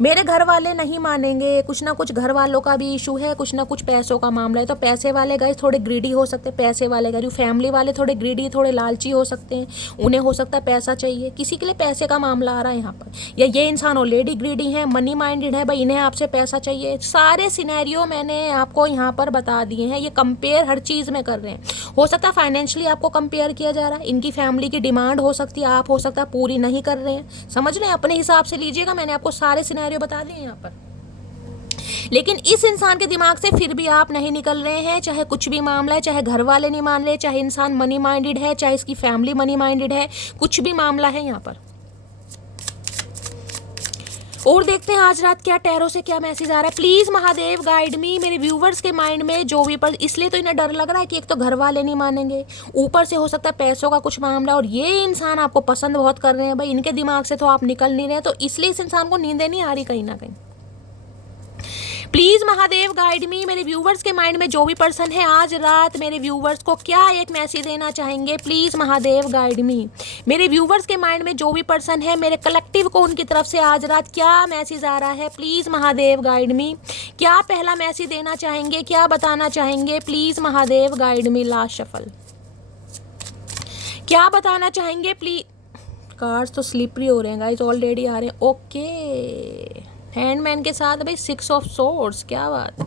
मेरे घर वाले नहीं मानेंगे, कुछ ना कुछ घर वालों का भी इशू है, कुछ ना कुछ पैसों का मामला है। तो पैसे वाले गाइस थोड़े ग्रीडी हो सकते हैं। पैसे वाले गाइस फैमिली वाले थोड़े ग्रीडी, थोड़े लालची हो सकते हैं। उन्हें हो सकता है पैसा चाहिए, किसी के लिए पैसे का मामला आ रहा है यहाँ पर, या ये इंसान ऑलरेडी ग्रीडी है, मनी माइंडेड है, भाई इन्हें आपसे पैसा चाहिए। सारे सिनेरियो मैंने आपको यहाँ पर बता दिए हैं। ये कंपेयर हर चीज़ में कर रहे हैं। हो सकता है फाइनेंशियली आपको कंपेयर किया जा रहा है, इनकी फैमिली की डिमांड हो सकती है, आप हो सकता है पूरी नहीं कर रहे हैं। समझ रहे हैं, अपने हिसाब से लीजिएगा। मैंने आपको सारे सिनेरियो बता दिए यहाँ पर, लेकिन इस इंसान के दिमाग से फिर भी आप नहीं निकल रहे हैं। चाहे कुछ भी मामला है, चाहे घर वाले नहीं मान रहे, चाहे इंसान मनी माइंडेड है, चाहे इसकी फैमिली मनी माइंडेड है, कुछ भी मामला है यहाँ पर। और देखते हैं आज रात क्या टैरो से क्या मैसेज आ रहा है। Please Mahadev guide me. मेरे व्यूवर्स के माइंड में जो भी पर, इसलिए तो इन्हें डर लग रहा है कि एक तो घर वाले नहीं मानेंगे, ऊपर से हो सकता है पैसों का कुछ मामला, और ये इंसान आपको पसंद बहुत कर रहे हैं भाई, इनके दिमाग से तो आप निकल नहीं रहे, तो इसलिए इस इंसान को नींदें नहीं आ रही कहीं ना कहीं। Please Mahadev guide me. मेरे व्यूवर्स के माइंड में जो भी पर्सन है आज रात मेरे व्यूवर्स को क्या एक मैसेज देना चाहेंगे, प्लीज महादेव गाइड मी। मेरे व्यूवर्स के माइंड में जो भी पर्सन है, मेरे कलेक्टिव को उनकी तरफ से आज रात क्या मैसेज आ रहा है, प्लीज महादेव गाइड मी। क्या पहला मैसेज देना चाहेंगे, क्या बताना चाहेंगे, please Mahadev guide me. Last shuffle, क्या बताना चाहेंगे प्लीज। कार्ड्स तो स्लिपरी हो रहे हैं गाइस, ऑलरेडी आ रहे हैं। ओके, हैंडमैन के साथ भाई 6 ऑफ सोर्ड्स, क्या बात।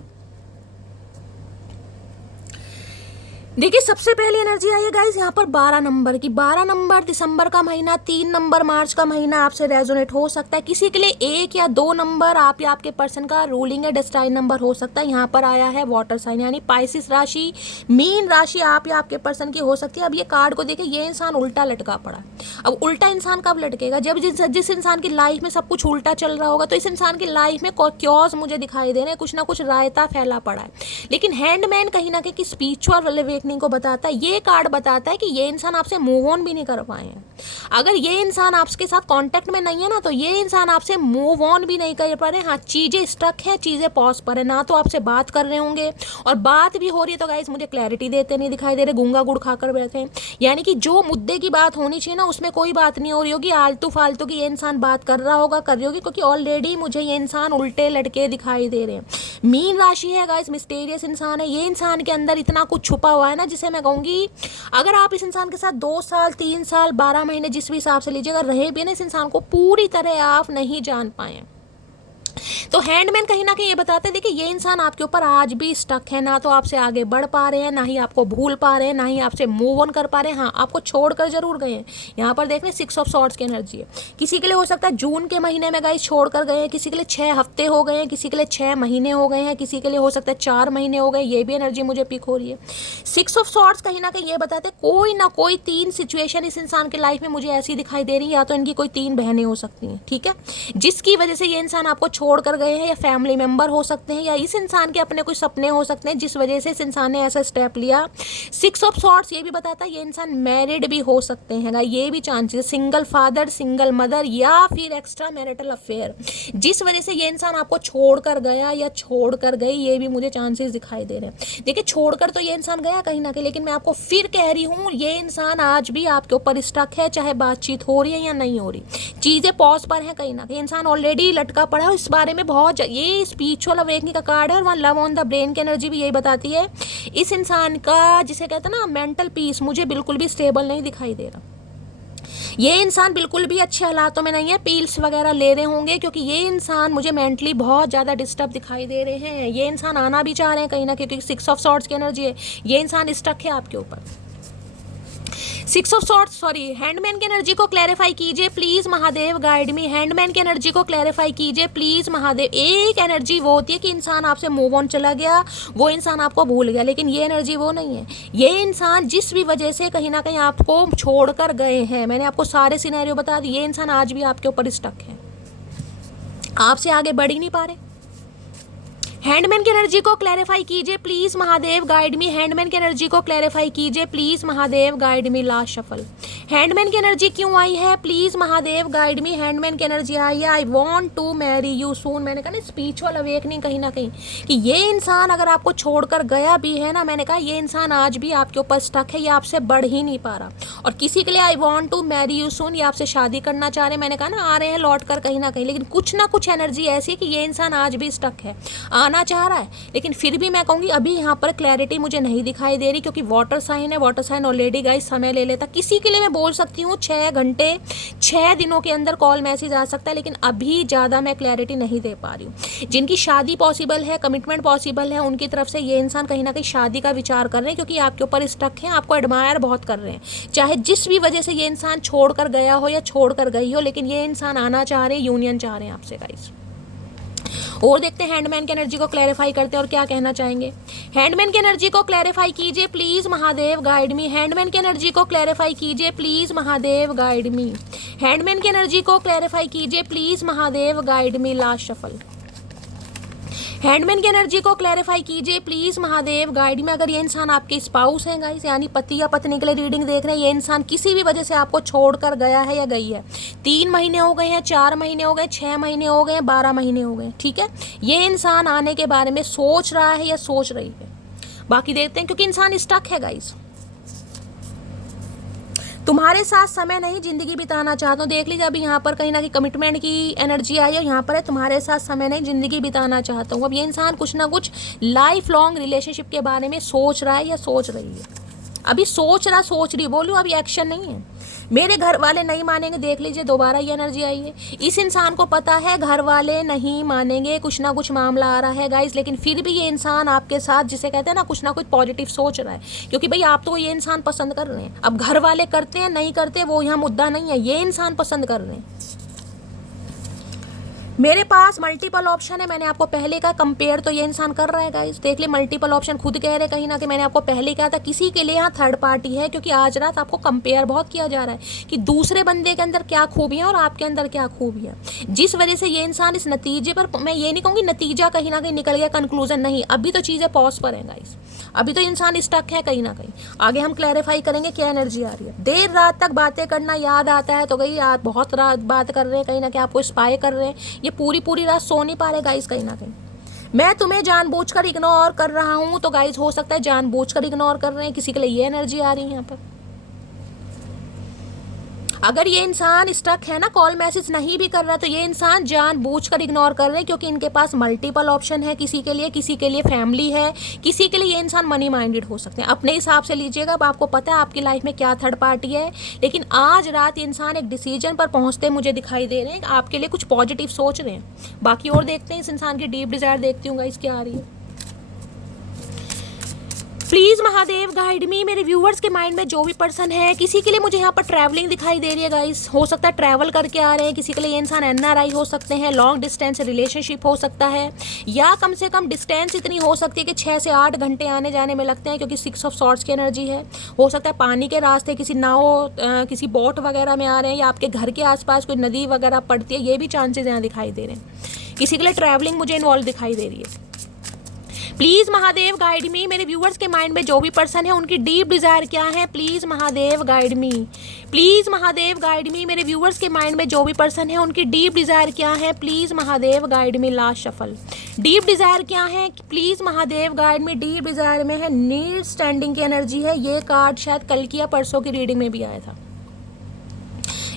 देखिए सबसे पहली एनर्जी आई है गाइस यहाँ पर 12 नंबर की। 12 नंबर दिसंबर का महीना, 3 नंबर मार्च का महीना आपसे रेजोनेट हो सकता है। किसी के लिए 1 या 2 नंबर आप या आपके पर्सन का रूलिंग या डेस्टाइन नंबर हो सकता है। यहाँ पर आया है वाटर साइन यानी पाइसिस राशि, मीन राशि आप या आपके पर्सन की हो सकती है। अब ये कार्ड को देखिए, ये इंसान उल्टा लटका पड़ा है। अब उल्टा इंसान कब लटकेगा, जब जिस इंसान की लाइफ में सब कुछ उल्टा चल रहा होगा। तो इस इंसान की लाइफ में क्योस मुझे दिखाई दे रहे हैं, कुछ ना कुछ रायता फैला पड़ा है। लेकिन हैंडमैन कहीं ना कहीं स्पिरिचुअल अवेकनिंग को बताता है। ये कार्ड बताता है कि ये इंसान आपसे मूव ऑन भी नहीं कर पाए हैं। अगर ये इंसान आपके साथ कांटेक्ट में नहीं है ना, तो ये इंसान आपसे मूव ऑन भी नहीं कर पा रहे। हाँ, चीजें स्टक है, चीजें पॉज पर है, ना तो आपसे बात कर रहे होंगे, और बात भी हो रही है तो गाइस मुझे क्लैरिटी देते नहीं दिखाई दे रहे, गूंगा गुड़ खाकर बैठे हैं। यानी कि जो मुद्दे की बात होनी चाहिए ना, उसमें कोई बात नहीं हो रही होगी, आलतू फालतू की ये इंसान बात कर रहा होगा, कर रही होगी, क्योंकि ऑलरेडी मुझे ये इंसान उल्टे लटके दिखाई दे रहे हैं। मीन राशि है गाइस, मिस्टीरियस इंसान है। ये इंसान के अंदर इतना कुछ छुपा हुआ है ना, जिसे मैं कहूंगी अगर आप इस इंसान के साथ 2 साल 3 साल 12 महीने जिस भी हिसाब से लीजिएगा रहे भी ना, इस इंसान को पूरी तरह आप नहीं जान पाए। तो हैंडमैन कहीं ना कहीं ये बताते हैं, देखिए ये इंसान आपके ऊपर आज भी स्टक है, ना तो आपसे आगे बढ़ पा रहे हैं, ना ही आपको भूल पा रहे हैं, ना ही आपसे मूव ऑन कर पा रहे हैं। हाँ, आपको छोड़कर जरूर गए हैं। यहाँ पर देख रहे 6 ऑफ सॉर्ड्स की एनर्जी है। किसी के लिए हो सकता है जून के महीने में गाइस छोड़कर गए हैं, किसी के लिए 6 हफ्ते हो गए हैं, किसी के लिए 6 महीने हो गए हैं, किसी के लिए हो सकता है 4 महीने हो गए। ये भी एनर्जी मुझे पिक हो रही है। 6 ऑफ सॉर्ड्स कहीं ना कहीं ये बताते हैं कोई ना कोई 3 सिचुएशन इस इंसान के लाइफ में मुझे ऐसी दिखाई दे रही है, या तो इनकी कोई 3 बहनें हो सकती हैं, ठीक है, जिसकी वजह से ये इंसान आपको छोड़कर गए हैं, या फैमिली मेंबर हो सकते हैं, या इस इंसान के अपने कुछ सपने हो सकते हैं जिस वजह से इस इंसान ने ऐसा स्टेप लिया। 6 ऑफ सॉर्ड्स ये भी बताता है ये इंसान मैरिड भी हो सकते हैं, ये भी chances, single father, single mother, या फिर एक्स्ट्रा मैरिटल अफेयर, जिस वजह से ये इंसान आपको छोड़कर गया या छोड़कर गई, ये भी मुझे चांसेस दिखाई दे रहे हैं। देखिए छोड़कर तो ये इंसान गया कहीं ना कहीं, लेकिन मैं आपको फिर कह रही हूँ ये इंसान आज भी आपके ऊपर स्टक है, चाहे बातचीत हो रही है या नहीं हो रही, चीजें पॉज पर है कहीं ना कहीं। इंसान ऑलरेडी लटका पड़ा है, इस बारे में बहुत ये स्पिरिचुअल अवेकनिंग का कार्ड है, और वहाँ लव ऑन द ब्रेन की एनर्जी भी यही बताती है। इस इंसान का जिसे कहते हैं ना मेंटल पीस मुझे बिल्कुल भी स्टेबल नहीं दिखाई दे रहा। ये इंसान बिल्कुल भी अच्छे हालातों में नहीं है, पील्स वगैरह ले रहे होंगे, क्योंकि ये इंसान मुझे मेंटली बहुत ज़्यादा डिस्टर्ब दिखाई दे रहे हैं। ये इंसान आना भी चाह रहे हैं कहीं ना कहीं, क्योंकि 6 ऑफ सॉर्ड्स की एनर्जी है। ये इंसान स्टक है आपके ऊपर। Six of swords, sorry, handman की एनर्जी को क्लैरिफाई कीजिए please Mahadev, guide me. Handman की एनर्जी को क्लैरिफाई कीजिए प्लीज महादेव। एक एनर्जी वो होती है कि इंसान आपसे मूव ऑन चला गया, वो इंसान आपको भूल गया, लेकिन ये एनर्जी वो नहीं है। ये इंसान जिस भी वजह से कहीं ना कहीं आपको छोड़कर गए हैं, मैंने आपको सारे सिनेरियो बता दिए, ये इंसान आज भी आपके ऊपर स्टक है, आपसे आगे बढ़ ही नहीं पा रहे। हैंडमैन की एनर्जी को क्लैरिफाई कीजिए please Mahadev, guide me. Handman की एनर्जी को क्लैरिफाई कीजिए please Mahadev, guide me. Last shuffle. Handman की एनर्जी क्यों आई है please Mahadev, guide me. Handman की एनर्जी आई है I want to marry you soon. मैंने कहा ना स्पिरिचुअल अवेकनिंग कहीं ना कहीं कि ये इंसान अगर आपको छोड़कर गया भी है ना, मैंने कहा ये इंसान आज भी आपके ऊपर स्टक है, ये आपसे बढ़ ही नहीं पा रहा। और किसी के लिए I want to marry you soon, ये आपसे शादी करना चाह रहे हैं, मैंने कहा ना आ रहे हैं लौट कर कहीं ना कहीं, लेकिन कुछ ना कुछ एनर्जी ऐसी कि ये इंसान आज भी स्टक है, आना चाह रहा है, लेकिन फिर भी मैं कहूँगी अभी यहाँ पर क्लैरिटी मुझे नहीं दिखाई दे रही, क्योंकि वाटर साइन है, वाटर साइन ऑलरेडी गाइस समय ले लेता। किसी के लिए मैं बोल सकती हूँ 6 घंटे 6 दिनों के अंदर कॉल मैसेज आ सकता है, लेकिन अभी ज़्यादा मैं क्लैरिटी नहीं दे पा रही हूँ। जिनकी शादी पॉसिबल है, कमिटमेंट पॉसिबल है, उनकी तरफ से ये इंसान कहीं ना कहीं शादी का विचार कर रहे हैं, क्योंकि आपके ऊपर स्टक है, आपको एडमायर बहुत कर रहे हैं। चाहे जिस भी वजह से ये इंसान छोड़ कर गया हो या छोड़ कर गई हो, लेकिन ये इंसान आना चाह रहे हैं, यूनियन चाह रहे हैं आपसे गाइस। और देखते हैं हैंडमैन की एनर्जी को क्लैरिफाई करते हैं और क्या कहना चाहेंगे। हैंडमैन की एनर्जी को क्लैरिफाई कीजिए please Mahadev, guide me. Handman की एनर्जी को क्लैरिफाई कीजिए please Mahadev, guide me. Handman की एनर्जी को क्लैरिफाई कीजिए please Mahadev, guide me. Last shuffle. Handman की एनर्जी को क्लैरिफाई कीजिए प्लीज महादेव, गाइड में। अगर ये इंसान आपके स्पाउस हैं गाइस, यानी पति या पत्नी के लिए रीडिंग देख रहे हैं, ये इंसान किसी भी वजह से आपको छोड़कर गया है या गई है, 3 महीने हो गए हैं, 4 महीने हो गए, 6 महीने हो गए, 12 महीने हो गए, ठीक है, ये इंसान आने के बारे में सोच रहा है या सोच रही है, बाकी देखते हैं, क्योंकि इंसान स्टक है गाइस। तुम्हारे साथ समय नहीं जिंदगी बिताना चाहता हूँ, देख लीजिए अभी यहाँ पर कहीं ना कहीं कमिटमेंट की एनर्जी आई है, यहाँ पर है तुम्हारे साथ समय नहीं जिंदगी बिताना चाहता हूँ। अब ये इंसान कुछ ना कुछ लाइफ लॉन्ग रिलेशनशिप के बारे में सोच रहा है या सोच रही है, अभी सोच रही बोलूँ, अभी एक्शन नहीं है। मेरे घर वाले नहीं मानेंगे, देख लीजिए दोबारा ये एनर्जी आई है। इस इंसान को पता है घर वाले नहीं मानेंगे, कुछ ना कुछ मामला आ रहा है गाइस, लेकिन फिर भी ये इंसान आपके साथ, जिसे कहते हैं ना, कुछ ना कुछ पॉजिटिव सोच रहा है, क्योंकि भाई आप तो ये इंसान पसंद कर रहे हैं। अब घर वाले करते हैं नहीं करते वो यहाँ मुद्दा नहीं है, ये इंसान पसंद कर रहे हैं। मेरे पास मल्टीपल ऑप्शन है, मैंने आपको पहले कहा, कंपेयर तो ये इंसान कर रहा है गाइस, देख ले मल्टीपल ऑप्शन खुद कह रहे कहीं ना कहीं, मैंने आपको पहले कहा था किसी के लिए यहाँ थर्ड पार्टी है, क्योंकि आज रात आपको कंपेयर बहुत किया जा रहा है कि दूसरे बंदे के अंदर क्या खूबियाँ और आपके अंदर क्या खूबियाँ, जिस वजह से ये इंसान इस नतीजे पर, मैं ये नहीं कहूँगी नतीजा कहीं ना कहीं निकल गया, कंक्लूजन नहीं, अभी तो चीज़ें पॉज पर हैं गाइस, अभी तो इंसान स्टक है कहीं ना कहीं। आगे हम क्लैरिफाई करेंगे क्या एनर्जी आ रही है। देर रात तक बातें करना याद आता है तो गई, आप बहुत रात बात कर रहे हैं, कहीं ना कहीं आपको स्पाई कर रहे हैं, ये पूरी रात सो नहीं पा रहे गाइस कहीं ना कहीं। मैं तुम्हें जानबूझकर इग्नोर कर रहा हूँ, तो गाइस हो सकता है जानबूझकर इग्नोर कर रहे हैं, किसी के लिए ये एनर्जी आ रही है यहाँ पर। अगर ये इंसान स्टक है ना, कॉल मैसेज नहीं भी कर रहा है, तो ये इंसान जानबूझकर इग्नोर कर रहे हैं, क्योंकि इनके पास मल्टीपल ऑप्शन है, किसी के लिए फैमिली है, किसी के लिए ये इंसान मनी माइंडेड हो सकते हैं। अपने हिसाब से लीजिएगा, अब आपको पता है आपकी लाइफ में क्या थर्ड पार्टी है, लेकिन आज रात ये इंसान एक डिसीजन पर पहुंचते मुझे दिखाई दे रहे हैं, आपके लिए कुछ पॉजिटिव सोच रहे हैं। बाकी और देखते हैं, इस इंसान की डीप डिजायर देखती हूँ गाइस क्या आ रही है। Please Mahadev guide me. मेरे व्यूअर्स के माइंड में जो भी पर्सन है, किसी के लिए मुझे यहाँ पर ट्रैवलिंग दिखाई दे रही है गाइस, हो सकता है ट्रैवल करके आ रहे हैं, किसी के लिए ये इंसान NRI हो सकते हैं, लॉन्ग डिस्टेंस रिलेशनशिप हो सकता है, या कम से कम डिस्टेंस इतनी हो सकती है कि 6 से 8 घंटे आने जाने में लगते हैं, क्योंकि 6 ऑफ सॉर्ड्स की एनर्जी है। हो सकता है पानी के रास्ते, किसी नाव किसी बोट वगैरह में आ रहे हैं, या आपके घर के आसपास कोई नदी वगैरह पड़ती है, ये भी चांसेस यहाँ दिखाई दे रहे हैं। किसी के लिए ट्रैवलिंग मुझे इन्वॉल्व दिखाई दे रही है। Please Mahadev guide me. मेरे व्यूअर्स के माइंड में जो भी पर्सन है, उनकी डीप डिजायर क्या है, please Mahadev guide me. Please Mahadev guide me. मेरे व्यूअर्स के माइंड में जो भी पर्सन है, उनकी डीप डिजायर क्या है, please Mahadev guide me. Last shuffle. Deep Dzire क्या है, please Mahadev guide me. Deep Dzire में है नीड स्टैंडिंग की एनर्जी है। ये कार्ड शायद कल की या परसों की रीडिंग में भी आया था।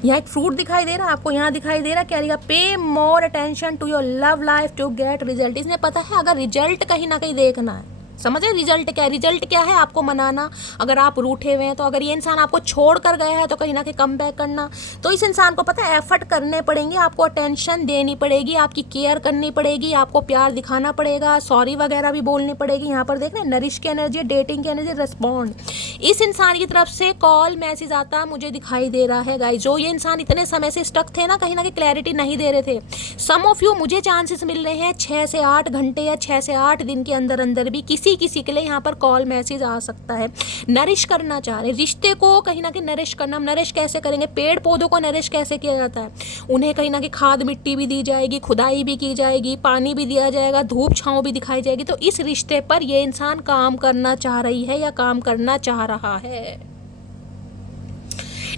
यहाँ एक फ्रूट दिखाई दे रहा है आपको, यहाँ दिखाई दे रहा क्या लिखा, pay more attention to your love life to get result. इसने पता है अगर रिजल्ट कहीं ना कहीं देखना है, समझे रिजल्ट क्या है? रिजल्ट क्या है? आपको मनाना। अगर आप रूठे हुए हैं तो अगर ये इंसान आपको छोड़ कर गया है तो कहीं ना कहीं कम बैक करना। तो इस इंसान को पता है एफर्ट करने पड़ेंगे, आपको अटेंशन देनी पड़ेगी, आपकी केयर करनी पड़ेगी, आपको प्यार दिखाना पड़ेगा, सॉरी वगैरह भी बोलनी पड़ेगी। यहाँ पर देख रहे हैं नरिश की एनर्जी, डेटिंग की एनर्जी, रिस्पॉन्ड। इस इंसान की तरफ से कॉल मैसेज आता मुझे दिखाई दे रहा है गाइस। जो ये इंसान इतने समय से स्टक थे ना, कहीं ना कहीं क्लैरिटी नहीं दे रहे थे, सम ऑफ यू मुझे चांसेस मिल रहे हैं 6 से 8 घंटे या 6 से 8 दिन के अंदर अंदर भी किसी के लिए यहाँ पर कॉल मैसेज आ सकता है। नरिश करना चाह रहे, रिश्ते को कहीं ना कहीं नरिश करना। नरिश कैसे करेंगे? पेड़ पौधों को नरिश कैसे किया जाता है? उन्हें कहीं ना कहीं खाद मिट्टी भी दी जाएगी, खुदाई भी की जाएगी, पानी भी दिया जाएगा, धूप छांव भी दिखाई जाएगी। तो इस रिश्ते पर ये इंसान काम करना चाह रही है या काम करना चाह रहा है।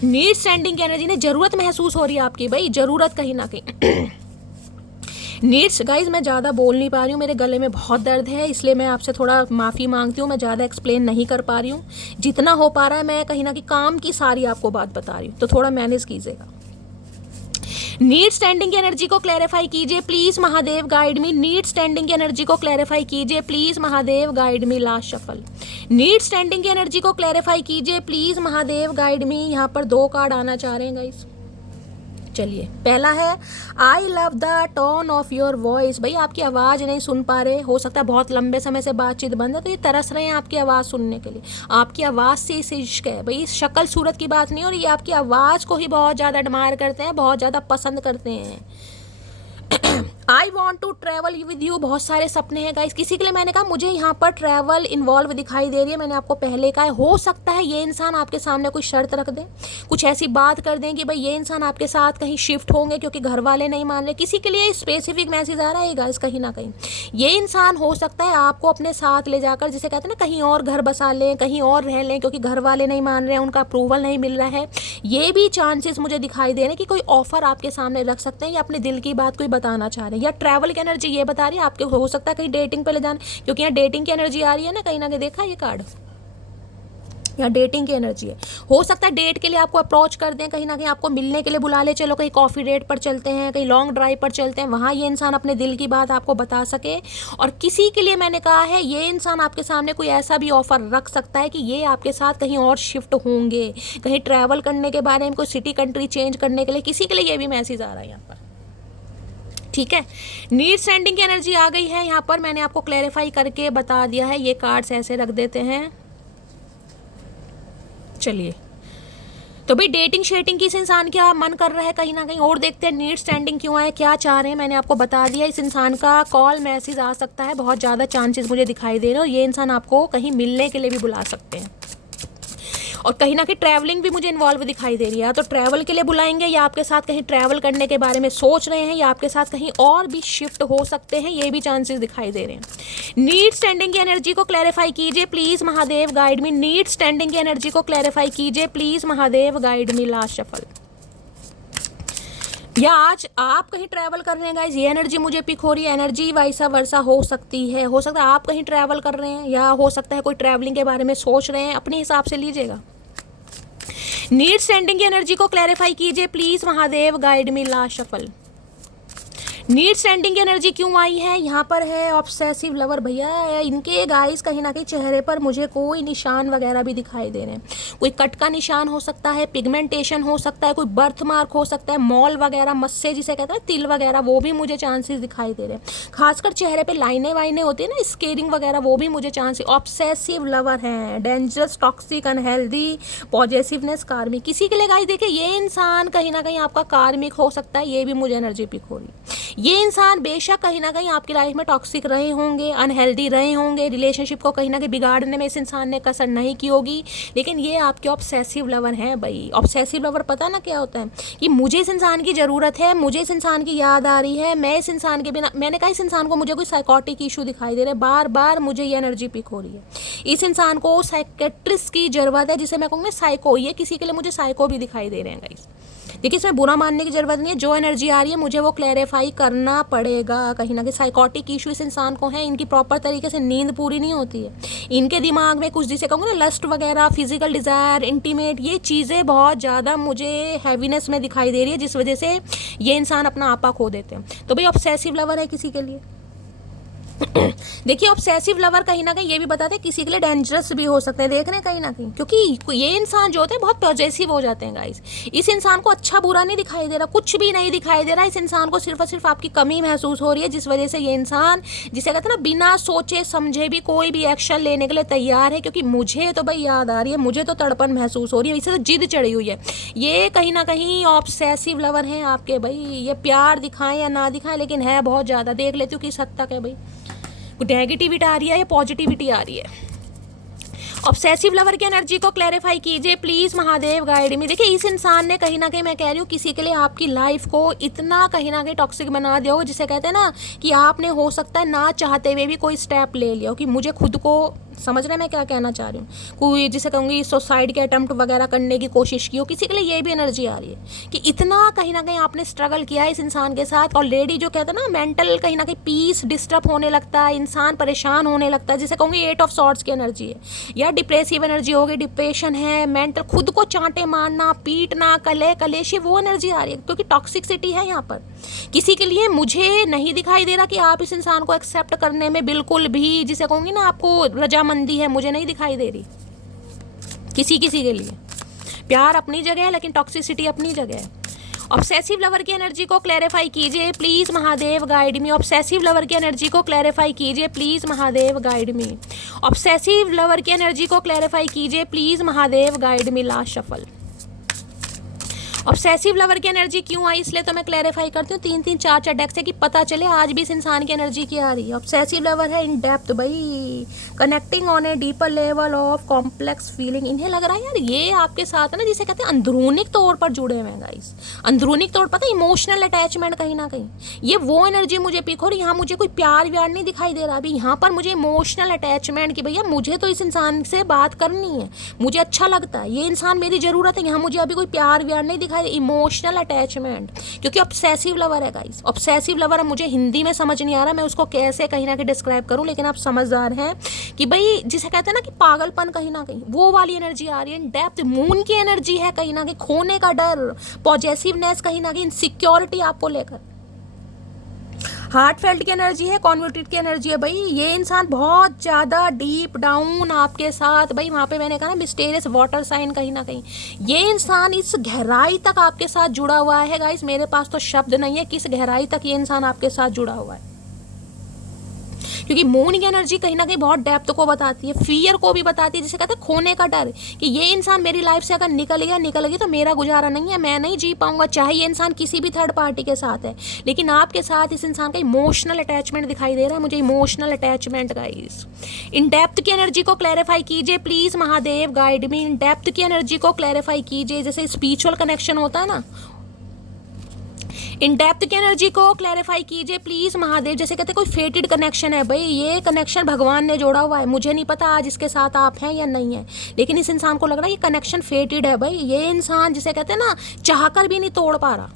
नीड स्टैंडिंग की एनर्जी ने जरूरत महसूस हो रही है आपकी, भाई जरूरत कहीं ना कहीं। नीड्स गाइज, मैं ज़्यादा बोल नहीं पा रही हूँ, मेरे गले में बहुत दर्द है, इसलिए मैं आपसे थोड़ा माफ़ी मांगती हूँ। मैं ज़्यादा एक्सप्लेन नहीं कर पा रही हूँ, जितना हो पा रहा है मैं कहीं ना कहीं काम की सारी आपको बात बता रही हूँ, तो थोड़ा मैनेज कीजिएगा। नीड स्टैंडिंग की एनर्जी को क्लैरिफाई कीजिए please Mahadev, guide me. Need standing की एनर्जी को क्लैरिफाई कीजिए please Mahadev, guide me. Last shuffle. Need standing की एनर्जी को क्लैरिफाई कीजिए प्लीज महादेव, गाइड मी। यहाँ पर 2 कार्ड आना चाह रहे हैं गाइस। चलिए, पहला है I love the tone of your voice. भाई आपकी आवाज़ नहीं सुन पा रहे, हो सकता है बहुत लंबे समय से बातचीत बंद है, तो ये तरस रहे हैं आपकी आवाज़ सुनने के लिए। आपकी आवाज़ से इस इश्क है भाई, शक्ल सूरत की बात नहीं हो रही, ये आपकी आवाज़ को ही बहुत ज़्यादा एडमायर करते हैं, बहुत ज़्यादा पसंद करते हैं। I want to travel with you, बहुत सारे सपने हैं गाइस। किसी के लिए मैंने कहा मुझे यहाँ पर ट्रैवल इन्वॉल्व दिखाई दे रही है, मैंने आपको पहले कहा है। हो सकता है ये इंसान आपके सामने कोई शर्त रख दे, कुछ ऐसी बात कर दें कि भाई ये इंसान आपके साथ कहीं शिफ्ट होंगे क्योंकि घर वाले नहीं मान रहे। किसी के लिए स्पेसिफिक मैसेज आ रहा है गाइस, कहीं ना कहीं ये इंसान हो सकता है आपको अपने साथ ले जाकर, जिसे कहते हैं ना, कहीं और घर बसा लें, कहीं और रह लें, क्योंकि घर वाले नहीं मान रहे हैं, उनका अप्रूवल नहीं मिल रहा है। ये भी चांसेस मुझे दिखाई दे रहे हैं कि कोई ऑफर आपके सामने रख सकते हैं या अपने दिल की बात कोई बताना चाह रहे हैं। या ट्रैवल की एनर्जी ये बता रही है आपके, हो सकता है कहीं डेटिंग पे ले जाना, क्योंकि यहाँ डेटिंग की एनर्जी आ रही है ना, कहीं ना कहीं देखा ये कार्ड, यहाँ डेटिंग की एनर्जी है। हो सकता है डेट के लिए आपको अप्रोच कर दें, कहीं ना कहीं आपको मिलने के लिए बुला ले, चलो कहीं कॉफ़ी डेट पर चलते हैं, कहीं लॉन्ग ड्राइव पर चलते हैं, वहाँ ये इंसान अपने दिल की बात आपको बता सके। और किसी के लिए मैंने कहा है ये इंसान आपके सामने कोई ऐसा भी ऑफर रख सकता है कि ये आपके साथ कहीं और शिफ्ट होंगे, कहीं ट्रैवल करने के बारे में, कोई सिटी कंट्री चेंज करने के लिए, किसी के लिए ये भी मैसेज आ रहा है यहाँ पर। ठीक है, नीड स्टैंडिंग की एनर्जी आ गई है यहाँ पर, मैंने आपको क्लैरिफाई करके बता दिया है। ये कार्ड्स ऐसे रख देते हैं। चलिए, तो भाई डेटिंग शेटिंग किस इंसान का मन कर रहा है कहीं ना कहीं, और देखते हैं नीड स्टैंडिंग क्यों आए, क्या चाह रहे हैं। मैंने आपको बता दिया, इस इंसान का कॉल मैसेज आ सकता है, बहुत ज़्यादा चांसेस मुझे दिखाई दे रहे हैं, और ये इंसान आपको कहीं मिलने के लिए भी बुला सकते हैं। और कहीं ना कहीं ट्रैवलिंग भी मुझे इन्वॉल्व दिखाई दे रही है, तो ट्रैवल के लिए बुलाएंगे, या आपके साथ कहीं ट्रैवल करने के बारे में सोच रहे हैं, या आपके साथ कहीं और भी शिफ्ट हो सकते हैं, ये भी चांसेस दिखाई दे रहे हैं। नीड स्टैंडिंग की एनर्जी को क्लैरिफाई कीजिए please Mahadev, guide me. Need standing की एनर्जी को क्लैरिफाई कीजिए please Mahadev, guide me. Last shuffle. या आज आप कहीं ट्रैवल कर रहे हैं गाइज, ये एनर्जी मुझे पिक हो रही है। एनर्जी वैसा वर्षा हो सकती है, हो सकता है आप कहीं ट्रैवल कर रहे हैं, या हो सकता है कोई ट्रैवलिंग के बारे में सोच रहे हैं, अपने हिसाब से लीजिएगा। नीड स्टैंडिंग की एनर्जी को क्लैरिफाई कीजिए please Mahadev, guide me. Last shuffle. Need standing की एनर्जी क्यों आई है यहाँ पर है ऑब्सेसिव लवर। भैया इनके गाइस कहीं ना कहीं चेहरे पर मुझे कोई निशान वगैरह भी दिखाई दे रहे हैं, कोई कट का निशान हो सकता है, पिगमेंटेशन हो सकता है, कोई बर्थ मार्क हो सकता है, मॉल वगैरह, मस्से जिसे कहते हैं तिल वगैरह, वो भी मुझे चांसेस दिखाई दे रहे हैं। खासकर चेहरे पे लाइनें वाइनें होती है ना, स्केरिंग वगैरह, वो भी मुझे चांसेस। ऑब्सेसिव लवर हैं, डेंजरस, टॉक्सिक, अनहेल्दी, पॉजिटिवनेस, कार्मिक। किसी के लिए गाइस देखिए ये इंसान कहीं ना कहीं आपका कार्मिक हो सकता है, ये भी मुझे एनर्जी पिक हो रही है। ये इंसान बेशक कहीं ना कहीं आपकी लाइफ में टॉक्सिक रहे होंगे, अनहेल्दी रहे होंगे, रिलेशनशिप को कहीं ना कहीं बिगाड़ने में इस इंसान ने कसर नहीं की होगी, लेकिन ये आपके ऑब्सेसिव लवर हैं भाई। ऑब्सेसिव लवर पता ना क्या होता है, कि मुझे इस इंसान की ज़रूरत है, मुझे इस इंसान की याद आ रही है, मैं इस इंसान के बिना, मैंने कहा इस इंसान को मुझे कोई साइकोटिक इशू दिखाई दे रहा है, बार बार मुझे ये एनर्जी पिक हो रही है। इस इंसान को साइकेट्रिस्ट की ज़रूरत है, जिसे मैं कहूँगी साइको। ये किसी के लिए मुझे साइको भी दिखाई दे रहे हैं गाइस। देखिए इसमें बुरा मानने की जरूरत नहीं है, जो एनर्जी आ रही है मुझे वो क्लैरिफाई करना पड़ेगा। कहीं ना कहीं साइकोटिक इशू इस इंसान को है, इनकी प्रॉपर तरीके से नींद पूरी नहीं होती है, इनके दिमाग में कुछ जिसे कहूँगा ना लस्ट वगैरह, फिजिकल डिज़ायर, इंटीमेट, ये चीज़ें बहुत ज़्यादा मुझे हैवीनेस में दिखाई दे रही है, जिस वजह से ये इंसान अपना आपा खो देते हैं। तो भाई ऑब्सेसिव लवर है किसी के लिए, देखिए ऑब्सेसिव लवर कहीं ना कहीं ये भी बताते हैं किसी के लिए डेंजरस भी हो सकते हैं, देख रहे हैं कहीं ना कहीं, क्योंकि ये इंसान जो होते हैं बहुत पॉजेसिव हो जाते हैं गाइस। इस इंसान को अच्छा बुरा नहीं दिखाई दे रहा, कुछ भी नहीं दिखाई दे रहा, इस इंसान को सिर्फ और सिर्फ आपकी कमी महसूस हो रही है, जिस वजह से ये इंसान, जिसे कहते हैं ना, बिना सोचे समझे भी कोई भी एक्शन लेने के लिए तैयार है, क्योंकि मुझे तो भाई याद आ रही है, मुझे तो तड़पन महसूस हो रही है, इसे तो जिद चढ़ी हुई है। ये कहीं ना कहीं ऑब्सेसिव लवर हैं आपके भाई। ये प्यार दिखाएं या ना दिखाएं, लेकिन है बहुत ज़्यादा। देख लेती हूँ किस हद तक है भाई, नेगेटिविटी आ रही है या पॉजिटिविटी आ रही है। ऑब्सेसिव लवर की एनर्जी को क्लैरिफाई कीजिए प्लीज महादेव गाइड मी। देखिए इस इंसान ने कहीं ना कहीं, मैं कह रही हूँ, किसी के लिए आपकी लाइफ को इतना कहीं ना कहीं टॉक्सिक बना दिया हो, जिसे कहते हैं ना कि आपने हो सकता है ना चाहते हुए भी कोई स्टेप ले लिया हो कि मुझे खुद को, समझ रहे हैं मैं क्या कहना चाह रही हूँ, कोई जिसे कहूँगी सुसाइड के अटेम्प्ट वगैरह करने की कोशिश की हो, किसी के लिए ये भी एनर्जी आ रही है कि इतना कहीं ना कहीं आपने स्ट्रगल किया है इस इंसान के साथ। ऑलरेडी जो कहते हैं ना मेंटल कहीं ना कहीं पीस डिस्टर्ब होने लगता है, इंसान परेशान होने लगता है, जिसे कहूँगी 8 ऑफ सॉर्ड्स की एनर्जी है, या डिप्रेसिव एनर्जी होगी, डिप्रेशन है, मेंटल, खुद को चांटे मारना, पीटना, कलेशी, वो एनर्जी आ रही है, क्योंकि टॉक्सिसिटी है यहाँ पर। किसी के लिए मुझे नहीं दिखाई दे रहा कि आप इस इंसान को एक्सेप्ट करने में बिल्कुल भी, जिसे कहूँगी ना, आपको रजामंदी है, मुझे नहीं दिखाई दे रही। किसी के लिए प्यार अपनी जगह है, लेकिन टॉक्सिसिटी अपनी जगह है। ऑब्सेसिव लवर की एनर्जी को क्लैरिफाई कीजिए please Mahadev guide me. Obsessive lover की एनर्जी को क्लैरिफाई कीजिए please Mahadev guide me. Obsessive lover की एनर्जी को क्लैरिफाई कीजिए please Mahadev guide me. Last shuffle. Obsessive lover की एनर्जी क्यों आई, इसलिए तो मैं क्लैरिफाई करती हूँ 3-3 4-4 डेक से, कि पता चले आज भी इस इंसान की एनर्जी क्या आ रही है। ऑब्सेसिव लवर है इन डेप्थ भाई, connecting on a deeper level of complex feeling. इन्हें लग रहा है यार ये आपके साथ है ना, जिसे कहते हैं अंदरूनी तौर पर जुड़े हुए हैं गाइस। अंदरूनी तौर पर इमोशनल अटैचमेंट कहीं ना कहीं, ये वो एनर्जी मुझे पिक हो रही है। यहाँ मुझे कोई प्यार व्यार नहीं दिखाई दे रहा अभी, यहाँ पर मुझे इमोशनल अटैचमेंट की भैया मुझे तो इस इंसान से बात करनी है, मुझे अच्छा लगता है, ये इंसान मेरी ज़रूरत है। यहाँ मुझे अभी कोई प्यार व्यार नहीं दिखाई, इमोशनल अटैचमेंट, क्योंकि ऑब्सेसिव लवर है गाइस। ऑब्सेसिव लवर है, मुझे हिंदी में समझ नहीं आ रहा मैं उसको कैसे कहीं ना कहीं डिस्क्राइब करूं, लेकिन आप समझदार हैं कि भाई जिसे कहते हैं ना कि पागलपन, कहीं ना कहीं वो वाली एनर्जी आ रही है। डेप्थ मून की एनर्जी है, कहीं ना कहीं खोने का डर, पॉजेसिवनेस, कहीं ना कहीं इनसिक्योरिटी आपको लेकर। हार्ट फेल्ट की एनर्जी है, कॉन्वर्टेड की एनर्जी है भाई। ये इंसान बहुत ज़्यादा डीप डाउन आपके साथ भाई, वहाँ पे मैंने कहा ना मिस्टेरियस वाटर साइन, कहीं ना कहीं ये इंसान इस गहराई तक आपके साथ जुड़ा हुआ है गाइस। मेरे पास तो शब्द नहीं है किस गहराई तक ये इंसान आपके साथ जुड़ा हुआ है, क्योंकि मून की एनर्जी कहीं ना कहीं बहुत डेप्थ को बताती है, फियर को भी बताती है, जिसे कहते हैं खोने का डर, कि ये इंसान मेरी लाइफ से अगर निकल गई तो मेरा गुजारा नहीं है, मैं नहीं जी पाऊंगा, चाहे ये इंसान किसी भी थर्ड पार्टी के साथ है। लेकिन आपके साथ इस इंसान का इमोशनल अटैचमेंट दिखाई दे रहा है मुझे, emotional attachment guys. In depth की एनर्जी को क्लैरिफाई कीजिए please Mahadev guide me. In depth की एनर्जी को क्लैरिफाई कीजिए, जैसे स्पिरिचुअल कनेक्शन होता है ना, इन डेप्थ की एनर्जी को क्लैरिफाई कीजिए प्लीज महादेव। जैसे कहते हैं कोई फेटेड कनेक्शन है भाई, ये कनेक्शन भगवान ने जोड़ा हुआ है, मुझे नहीं पता आज इसके साथ आप हैं या नहीं है, लेकिन इस इंसान को लग रहा है ये कनेक्शन फेटेड है भाई। ये इंसान जिसे कहते हैं ना चाहकर भी नहीं तोड़ पा रहा।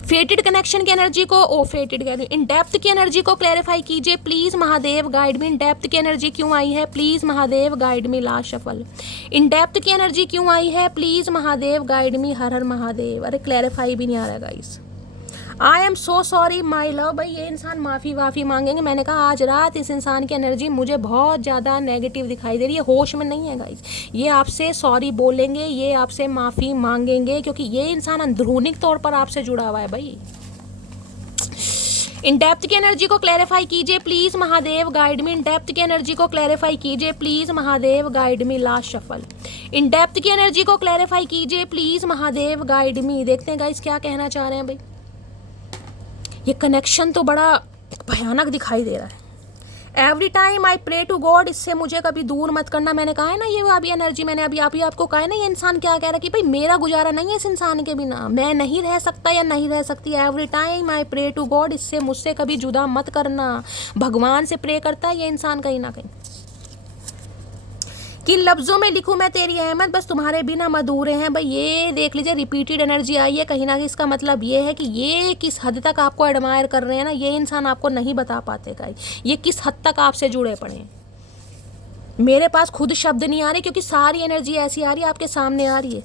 फेटेड कनेक्शन की एनर्जी को फेटेड कह रही, इन डेप्थ की एनर्जी को क्लैरिफाई कीजिए please Mahadev guide me. In depth की एनर्जी क्यों आई है please Mahadev guide me. Last shuffle. In depth की एनर्जी क्यों आई है प्लीज महादेव गाइड मी। हर हर महादेव। अरे क्लैरिफाई भी नहीं आ रहा guys. I am so sorry my love. भाई ये इंसान माफ़ी वाफ़ी मांगेंगे। मैंने कहा आज रात इस इंसान की एनर्जी मुझे बहुत ज़्यादा नेगेटिव दिखाई दे रही है, होश में नहीं है गाइस। ये आपसे सॉरी बोलेंगे, ये आपसे माफ़ी मांगेंगे, क्योंकि ये इंसान अंदरूनी तौर पर आपसे जुड़ा हुआ है भाई। इन डेप्थ की एनर्जी को क्लैरिफाई कीजिए please Mahadev guide me. In depth की एनर्जी को क्लैरिफाई कीजिए please Mahadev guide me. Last shuffle. In depth की एनर्जी को क्लैरिफाई कीजिए प्लीज महादेव गाइड मी। देखते हैं गाइस क्या कहना चाह रहे हैं भाई। ये कनेक्शन तो बड़ा भयानक दिखाई दे रहा है। Every time I pray to God, इससे मुझे कभी दूर मत करना। मैंने कहा है ना ये अभी एनर्जी, मैंने अभी आपको कहा है ना, ये इंसान क्या कह रहा है कि भाई मेरा गुजारा नहीं है इस इंसान के बिना, मैं नहीं रह सकता या नहीं रह सकती। Every time I pray to God, इससे मुझसे कभी जुदा मत करना। भगवान से प्रे करता है ये इंसान कहीं ना कहीं, कि लफ्ज़ों में लिखूं मैं तेरी अहमद, बस तुम्हारे बिना मधुरे हैं भाई। ये देख लीजिए रिपीटेड एनर्जी आई है कहीं ना कहीं। इसका मतलब ये है कि ये किस हद तक आपको एडमायर कर रहे हैं ना, ये इंसान आपको नहीं बता पाते गाइस, ये किस हद तक आपसे जुड़े पड़े हैं। मेरे पास खुद शब्द नहीं आ रहे, क्योंकि सारी एनर्जी ऐसी आ रही है, आपके सामने आ रही है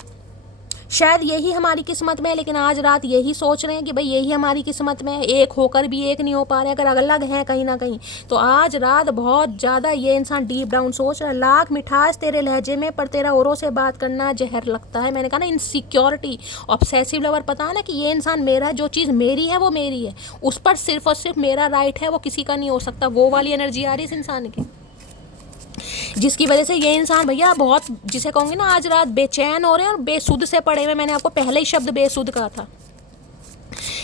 शायद यही हमारी किस्मत में है, लेकिन आज रात यही सोच रहे हैं कि भाई यही हमारी किस्मत में है, एक होकर भी एक नहीं हो पा रहे। अगर अलग हैं कहीं ना कहीं तो आज रात बहुत ज़्यादा ये इंसान डीप डाउन सोच रहा है। लाख मिठास तेरे लहजे में, पर तेरा औरों से बात करना जहर लगता है। मैंने कहा ना, इनसिक्योरिटी, ऑब्सेसिव लवर, पता है ना कि ये इंसान मेरा है, जो चीज़ मेरी है वो मेरी है, उस पर सिर्फ और सिर्फ मेरा राइट है, वो किसी का नहीं हो सकता। वो वाली एनर्जी आ रही है इस इंसान की, जिसकी वजह से ये इंसान भैया बहुत, जिसे कहूँगी ना, आज रात बेचैन हो रहे हैं और बेसुध से पड़े हुए। मैंने आपको पहले ही शब्द बेसुध कहा था।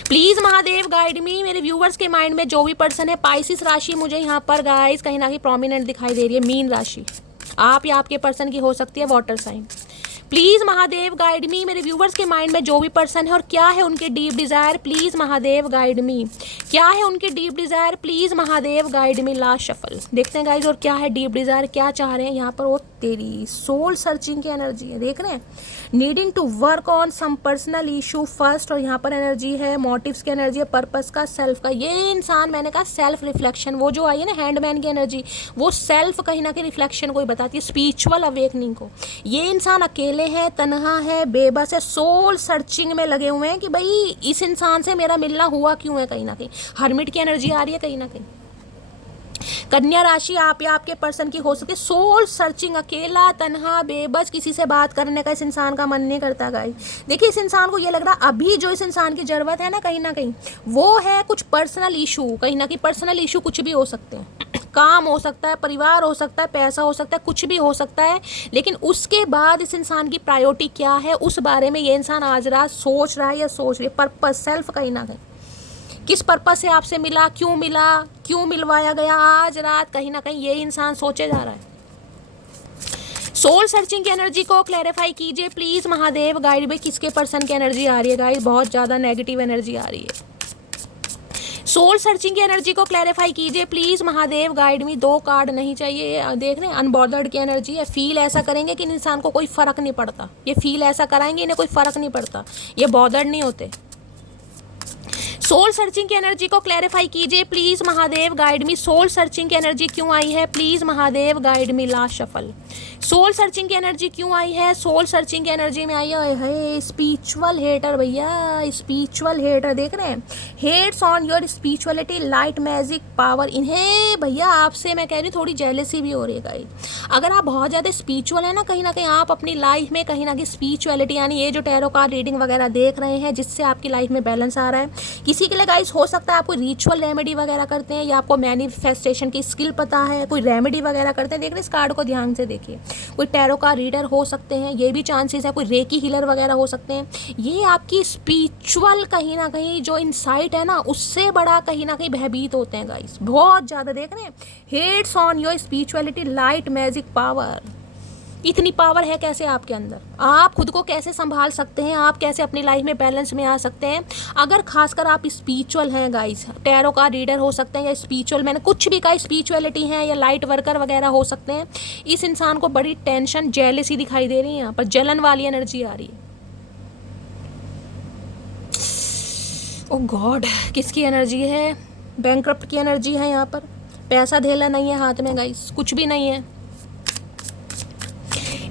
Please Mahadev guide me. मेरे व्यूवर्स के माइंड में जो भी पर्सन है, पाइसिस राशि मुझे यहाँ पर गाइस कहीं ना कहीं प्रोमिनेंट दिखाई दे रही है। मीन राशि आप या आपके पर्सन की हो सकती है, water sign. Please Mahadev guide me. मेरे व्यूवर्स के माइंड में जो भी पर्सन है और क्या है उनके deep desire, please Mahadev guide मी। क्या है उनके deep desire, please Mahadev guide me. Last shuffle देखते हैं गाइज, और क्या है डीप डिज़ायर, क्या चाह रहे हैं यहाँ पर। वो तेरी सोल सर्चिंग की एनर्जी है, देख रहे हैं। Needing to work on some personal issue first, और यहाँ पर एनर्जी है मोटिव्स की एनर्जी है, पर्पस का, सेल्फ का। ये इंसान, मैंने कहा सेल्फ रिफ्लेक्शन, वो जो आई है ना हैंडमैन की एनर्जी, वो सेल्फ कहीं ना कहीं रिफ्लेक्शन को ही बताती है, स्पिरिचुअल अवेकनिंग को। ये इंसान अकेले है, तन्हा है, बेबस है, सोल सर्चिंग में लगे हुए हैं कि भाई इस इंसान से मेरा मिलना हुआ क्यों है। कहीं ना कहीं हर्मिट की एनर्जी आ रही है कहीं ना कहीं। कन्या राशि आप या आपके पर्सन की हो सकती है। सोल सर्चिंग, अकेला, तन्हा, बेबस, किसी से बात करने का इस इंसान का मन नहीं करता गाइस। देखिए इस इंसान को ये लग रहा है अभी जो इस इंसान की ज़रूरत है ना कहीं ना कहीं, वो है कुछ पर्सनल इशू। कहीं ना कहीं पर्सनल इशू कुछ भी हो सकते हैं, काम हो सकता है, परिवार हो सकता है, पैसा हो सकता है, कुछ भी हो सकता है। लेकिन उसके बाद इस इंसान की प्रायोरिटी क्या है, उस बारे में ये इंसान आज रात सोच रहा है या सोच रही है। पर्पस, सेल्फ, कहीं ना कहीं किस पर्पस से आपसे मिला, क्यों मिलवाया गया, आज रात कहीं ना कहीं ये इंसान सोचे जा रहा है। सोल सर्चिंग की एनर्जी को क्लैरिफाई कीजिए प्लीज़ महादेव गाइड में। किसके पर्सन की एनर्जी आ रही है गाइस, बहुत ज़्यादा नेगेटिव एनर्जी आ रही है। सोल सर्चिंग की एनर्जी को क्लैरिफाई कीजिए प्लीज़ महादेव गाइड में। 2 कार्ड नहीं चाहिए, देख रहे हैं अनबॉर्डर्ड की एनर्जी है। फील ऐसा करेंगे कि इन इंसान को कोई फ़र्क नहीं पड़ता, ये फील ऐसा कराएंगे इन्हें कोई फ़र्क नहीं पड़ता, ये बॉर्डर्ड नहीं होते। सोल सर्चिंग की एनर्जी को क्लैरिफाई कीजिए please Mahadev guide me. Soul searching की एनर्जी क्यों आई है, please Mahadev guide me. Last shuffle. Soul searching की एनर्जी क्यों आई है, सोल सर्चिंग की एनर्जी में आई है स्पिरिचुअल हेटर भैया, स्पिरिचुअल हेटर, देख रहे हैं। Hates on your spirituality, light, magic, power. इन्हें भैया आपसे मैं कह रही हूँ थोड़ी जेलसी भी हो रही है गाइस। अगर आप बहुत ज़्यादा स्पिरिचुअल है ना कहीं आप अपनी लाइफ में कहीं ना कहीं स्पिरिचुअलिटी, यानी ये जो टैरो कार्ड रीडिंग वगैरह देख रहे हैं जिससे आपकी लाइफ में बैलेंस आ रहा है। किसी के लिए गाइस हो सकता है आप कोई रिचुअल रेमेडी वगैरह करते हैं, या आपको मैनिफेस्टेशन की स्किल पता है, कोई रेमेडी वगैरह करते हैं। देख रहे हैं इस कार्ड को ध्यान से देखिए। कोई टैरो का रीडर हो सकते हैं, ये भी चांसेस है। कोई रेकी हीलर वगैरह हो सकते हैं। ये आपकी स्पिरिचुअल कहीं ना कहीं जो इनसाइट है ना, उससे बड़ा कहीं ना कहीं भयभीत होते हैं गाइस, बहुत ज़्यादा। देख रहे हैं heads on your spirituality, light, magic, power. इतनी पावर है कैसे आपके अंदर, आप खुद को कैसे संभाल सकते हैं, आप कैसे अपनी लाइफ में बैलेंस में आ सकते हैं। अगर खासकर आप स्पिरिचुअल हैं गाइस, टैरो का रीडर हो सकते हैं या स्पिरिचुअल, मैंने कुछ भी कहा, स्पिरिचुअलिटी है या लाइट वर्कर वगैरह हो सकते हैं। इस इंसान को बड़ी टेंशन, जेलसी दिखाई दे रही है यहाँ पर, जलन वाली एनर्जी आ रही है। ओ गॉड, किसकी एनर्जी है, बैंकक्रप्ट की एनर्जी है यहाँ पर। पैसा धेला नहीं है हाथ में गाइस, कुछ भी नहीं है।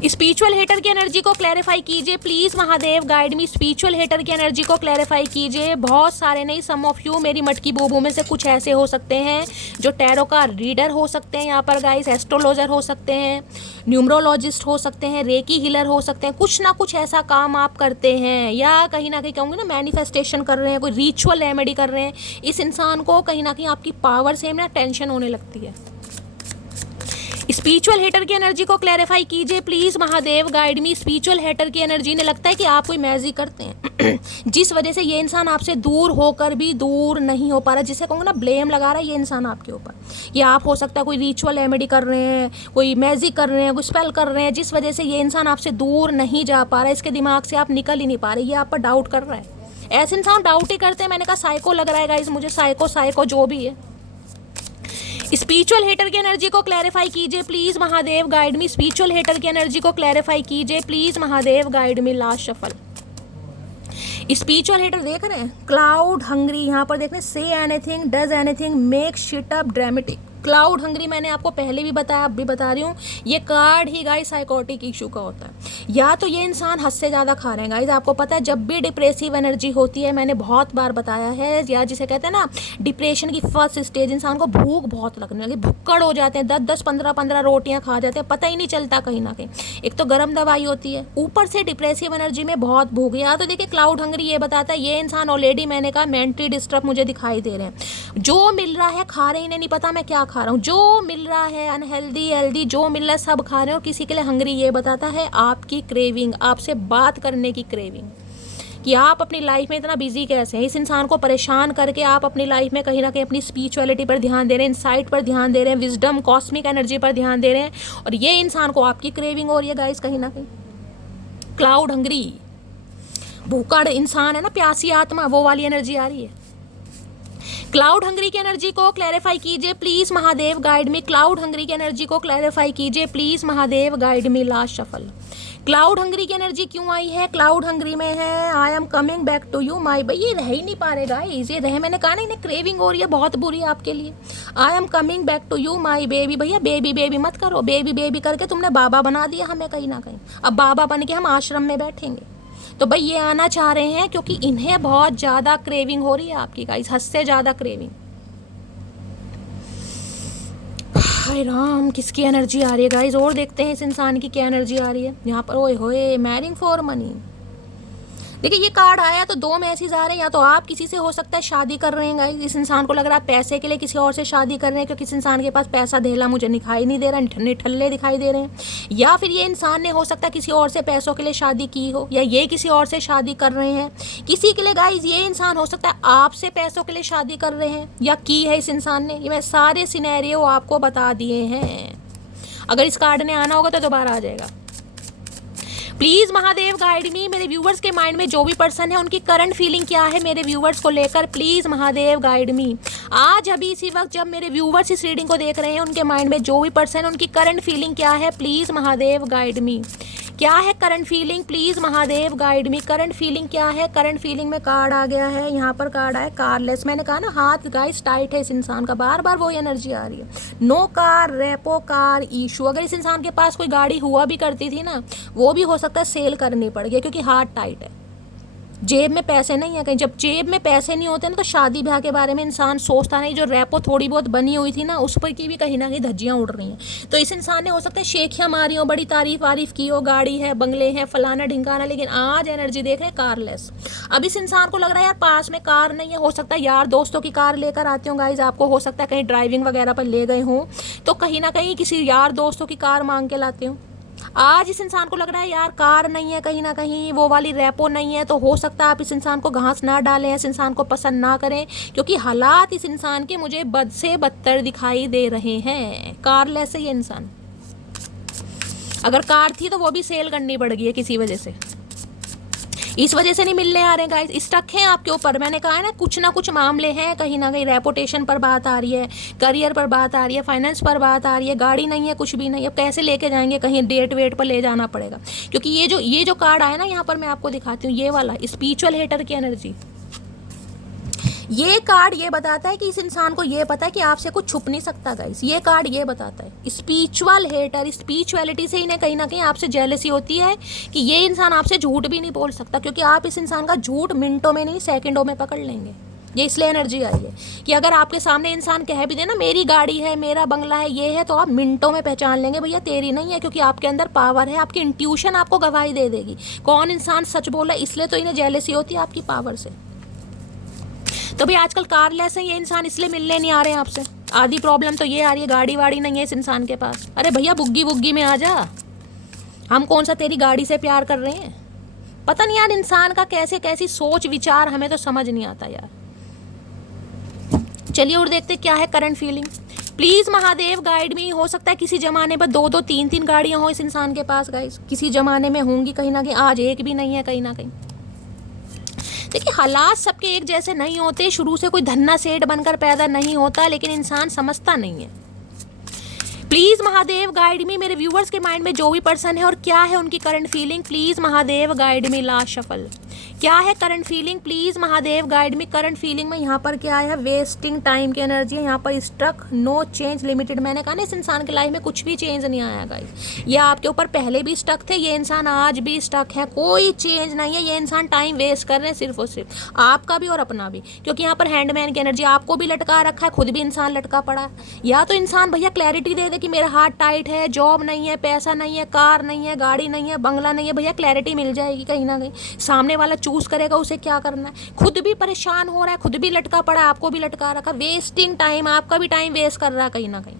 स्पिरिचुअल हेटर की एनर्जी को क्लैरिफाई कीजिए please Mahadev guide me. Spiritual hater की एनर्जी को क्लैरिफाई कीजिए। बहुत सारे नहीं, सम ऑफ यू, मेरी मटकी बूबू में से कुछ ऐसे हो सकते हैं जो टैरो का रीडर हो सकते हैं यहाँ पर गाइस, एस्ट्रोलॉजर हो सकते हैं, न्यूमरोलॉजिस्ट हो सकते हैं, रेकी हीलर हो सकते हैं। कुछ ना कुछ ऐसा काम आप करते हैं, या कहीं ना कहीं कहूँगी ना मैनिफेस्टेशन कर रहे हैं, कोई रिचुअल रेमेडी कर रहे हैं। इस इंसान को कहीं ना कहीं आपकी पावर से ना टेंशन होने लगती है। स्पिरिचुअल हेटर की एनर्जी को क्लैरिफाई कीजिए please Mahadev guide me. Spiritual hater की एनर्जी ने लगता है कि आप कोई मैजिक करते हैं जिस वजह से ये इंसान आपसे दूर होकर भी दूर नहीं हो पा रहा, जिसे कहूँगा ना ब्लेम लगा रहा है ये इंसान आपके ऊपर। ये आप हो सकता है कोई रिचुअल रेमेडी कर रहे हैं, कोई मैजिक कर रहे हैं, कोई स्पेल कर रहे हैं, जिस वजह से ये इंसान आपसे दूर नहीं जा पा रहा है। इसके दिमाग से आप निकल ही नहीं पा रहे, ये आप पर डाउट कर रहा है। ऐसे इंसान डाउट ही करते हैं। मैंने कहा साइको लग रहा है गाइस मुझे, साइको जो भी है। स्पिरिचुअल हेटर की एनर्जी को क्लैरिफाई कीजिए please Mahadev guide me. Spiritual hater की एनर्जी को क्लैरिफाई कीजिए please Mahadev guide me. Last shuffle. Spiritual hater देख रहे हैं, क्लाउड हंग्री, यहाँ पर देख रहे हैं, say anything, does anything, make shit up, dramatic. Cloud hungry मैंने आपको पहले भी बताया, अब भी बता रही हूँ, ये कार्ड ही गाइस साइकोटिक इशू का होता है। या तो ये इंसान हद से ज़्यादा खा रहे हैं गाइस। आपको पता है जब भी डिप्रेसिव एनर्जी होती है, मैंने बहुत बार बताया है, या जिसे कहते हैं ना डिप्रेशन की फर्स्ट स्टेज, इंसान को भूख बहुत लगने लगी, भुक्कड़ हो जाते हैं, 10-10 15-15 रोटियाँ खा जाते हैं, पता ही नहीं चलता कहीं ना कहीं। एक तो गर्म दवाई होती है, ऊपर से डिप्रेसिव एनर्जी में बहुत भूख। या तो देखिए क्लाउड हंग्री ये बताता है ये इंसान ऑलरेडी, मैंने कहा, मेंटली डिस्टर्ब मुझे दिखाई दे रहे हैं। जो मिल रहा है खा रहे हैं, इन्हें नहीं पता मैं क्या खा रहा हूँ, जो मिल रहा है अनहेल्दी हेल्दी जो मिल रहा है सब खा रहे हैं। और किसी के लिए हंग्री ये बताता है आपकी क्रेविंग, आपसे बात करने की क्रेविंग, कि आप अपनी लाइफ में इतना बिजी कैसे हैं। इस इंसान को परेशान करके आप अपनी लाइफ में कहीं ना कहीं अपनी स्पिरिचुअलिटी पर ध्यान दे रहे हैं, इंसाइट पर ध्यान दे रहे हैं, विजडम कॉस्मिक एनर्जी पर ध्यान दे रहे हैं, और ये इंसान को आपकी क्रेविंग हो रही है गाइस कहीं ना कहीं। क्लाउड हंग्री भूखड़ इंसान है ना, प्यासी आत्मा, वो वाली एनर्जी आ रही है। क्लाउड हंग्री की एनर्जी को क्लैरिफाई कीजिए please Mahadev, guide me. Clout hungry की एनर्जी को क्लैरिफाई कीजिए please Mahadev, guide me. Last shuffle. Clout hungry की एनर्जी क्यों आई है? क्लाउड हंग्री में है I am coming back to you my. भाई ये रह ही नहीं पा रहे गाइस, ये रह, मैंने कहा ना इन्हें क्रेविंग हो रही है बहुत बुरी आपके लिए। I am coming back to you my baby. भैया बेबी बेबी मत करो, बेबी बेबी करके तुमने बाबा बना दिया हमें कहीं ना कहीं। अब बाबा बन के हम आश्रम में बैठेंगे। तो भाई ये आना चाह रहे हैं क्योंकि इन्हें बहुत ज़्यादा क्रेविंग हो रही है आपकी गाइस, हद से ज़्यादा क्रेविंग। हाय राम, किसकी एनर्जी आ रही है गाइस? और देखते हैं इस इंसान की क्या एनर्जी आ रही है यहाँ पर। ओए होए, मैरिंग फॉर मनी। देखिए ये कार्ड आया तो दो मैसेज आ रहे हैं। या तो आप किसी से हो सकता है शादी कर रहे हैं गाइस, इस इंसान को लग रहा है पैसे के लिए किसी और से शादी कर रहे हैं, क्योंकि इस इंसान के पास पैसा धेला मुझे दिखाई नहीं दे रहा, निठल्ले दिखाई दे रहे हैं। या फिर ये इंसान ने हो सकता है किसी और से पैसों के लिए शादी की हो, या ये किसी और से शादी कर रहे हैं। किसी के लिए गाइस ये इंसान हो सकता है आपसे पैसों के लिए शादी कर रहे हैं, या की है इस इंसान ने। ये मैं सारे सिनेरियो आपको बता दिए हैं। अगर इस कार्ड ने आना होगा तो दोबारा आ जाएगा। Please Mahadev guide me. मेरे व्यूवर्स के माइंड में जो भी पर्सन है उनकी करंट फीलिंग क्या है मेरे व्यूवर्स को लेकर, प्लीज महादेव गाइड मी। आज अभी इसी वक्त जब मेरे व्यूवर्स इस रीडिंग को देख रहे हैं, उनके माइंड में जो भी पर्सन है उनकी करंट फीलिंग क्या है, प्लीज महादेव गाइड मी। क्या है current feeling, please Mahadev guide me. Current feeling क्या है? करंट फीलिंग में कार्ड आ गया है, यहाँ पर कार्ड आया कारलेस। मैंने कहा ना हाथ गाइस टाइट है इस इंसान का, बार बार वो एनर्जी आ रही है। No car, repo car issue. अगर इस इंसान के पास कोई गाड़ी हुआ भी करती थी ना, वो भी हो सकता है सेल करनी पड़ गई, क्योंकि हाथ टाइट है, जेब में पैसे नहीं है कहीं। जब जेब में पैसे नहीं होते ना तो शादी ब्याह के बारे में इंसान सोचता नहीं। जो रेपो थोड़ी बहुत बनी हुई थी ना, उस पर की भी कहीं ना कहीं धज्जियां उड़ रही हैं। तो इस इंसान ने हो सकता है शेखियां मारी हो, बड़ी तारीफ वारीफ की हो, गाड़ी है, बंगले हैं, फलाना ढिंकाना, लेकिन आज एनर्जी देख रहे हैं कारलेस। अब इस इंसान को लग रहा है यार पास में कार नहीं है, हो सकता है यार दोस्तों की कार लेकर आते हो गाइज आपको, हो सकता है कहीं ड्राइविंग वगैरह पर ले गए हों तो कहीं ना कहीं किसी यार दोस्तों की कार मांग के लाते हो। आज इस इंसान को लग रहा है यार कार नहीं है, कहीं ना कहीं वो वाली रेपो नहीं है, तो हो सकता है आप इस इंसान को घास ना डालें, इस इंसान को पसंद ना करें, क्योंकि हालात इस इंसान के मुझे बद से बदतर दिखाई दे रहे हैं। कारलेस है ये इंसान। अगर कार थी तो वो भी सेल करनी पड़ गई है किसी वजह से, इस वजह से नहीं मिलने आ रहे हैं गाइस, स्टक हैं आपके ऊपर। मैंने कहा है ना कुछ मामले हैं, कहीं ना कहीं रेपुटेशन पर बात आ रही है, करियर पर बात आ रही है, फाइनेंस पर बात आ रही है, गाड़ी नहीं है, कुछ भी नहीं। अब कैसे लेके जाएंगे, कहीं डेट वेट पर ले जाना पड़ेगा। क्योंकि ये जो कार्ड आया ना यहाँ पर, मैं आपको दिखाती हूँ, ये वाला स्पिरिचुअल हेटर की एनर्जी। ये कार्ड ये बताता है कि इस इंसान को ये पता है कि आपसे कुछ छुप नहीं सकता गाइस। ये कार्ड ये बताता है स्पिरिचुअल हेटर, स्पिरिचुअलिटी से इन्हें कहीं ना कहीं आपसे जेलसी होती है कि ये इंसान आपसे झूठ भी नहीं बोल सकता, क्योंकि आप इस इंसान का झूठ मिनटों में नहीं सेकंडों में पकड़ लेंगे। ये इसलिए एनर्जी आई है कि अगर आपके सामने इंसान कह भी देना मेरी गाड़ी है, मेरा बंगला है, ये है, तो आप मिनटों में पहचान लेंगे भैया तेरी नहीं है, क्योंकि आपके अंदर पावर है, आपकी इंट्यूशन आपको गवाही दे देगी कौन इंसान सच बोला। इसलिए तो इन्हें जेलसी होती है आपकी पावर से। तो भाई आजकल कारलेस है ये इंसान, इसलिए मिलने नहीं आ रहे हैं आपसे। आधी प्रॉब्लम तो ये आ रही है गाड़ी वाड़ी नहीं है इस इंसान के पास। अरे भैया बुग्गी बुग्गी में आ जा, हम कौन सा तेरी गाड़ी से प्यार कर रहे हैं। पता नहीं यार इंसान का कैसी सोच विचार, हमें तो समझ नहीं आता यार। चलिए और देखते क्या है current feeling. Please Mahadev guide मी। हो सकता है किसी जमाने पर 2-2 3-3 गाड़ियां हो इस इंसान के पास गाइस, किसी जमाने में होंगी कहीं ना कहीं, आज एक भी नहीं है कहीं ना कहीं। देखिए हालात सबके एक जैसे नहीं होते, शुरू से कोई धन्ना सेठ बनकर पैदा नहीं होता, लेकिन इंसान समझता नहीं है। Please Mahadev guide me. मेरे व्यूवर्स के माइंड में जो भी पर्सन है और क्या है उनकी current feeling, please Mahadev guide me. Last shuffle. क्या है current feeling, please Mahadev guide me. Current feeling में यहाँ पर क्या है, वेस्टिंग टाइम की एनर्जी है, यहाँ पर स्टक, नो चेंज, लिमिटेड। मैंने कहा ना इस इंसान की लाइफ में कुछ भी चेंज नहीं आया गाइस। ये आपके ऊपर पहले भी स्टक थे, ये इंसान आज भी स्टक है, कोई चेंज नहीं है। ये इंसान टाइम वेस्ट कर रहे हैं सिर्फ और सिर्फ, आपका भी और अपना भी, क्योंकि यहाँ पर हैंडमैन की एनर्जी, आपको भी लटका रखा है, खुद भी इंसान लटका पड़ा है। या तो इंसान भैया क्लैरिटी दे दे कि मेरा हाथ टाइट है, जॉब नहीं है, पैसा नहीं है, कार नहीं है, गाड़ी नहीं है, बंगला नहीं है, भैया क्लैरिटी मिल जाएगी कहीं ना कहीं। सामने वाला चूज करेगा उसे क्या करना है। खुद भी परेशान हो रहा है, खुद भी लटका पड़ा है, आपको भी लटका रखा, वेस्टिंग टाइम, आपका भी टाइम वेस्ट कर रहा है कहीं ना कहीं।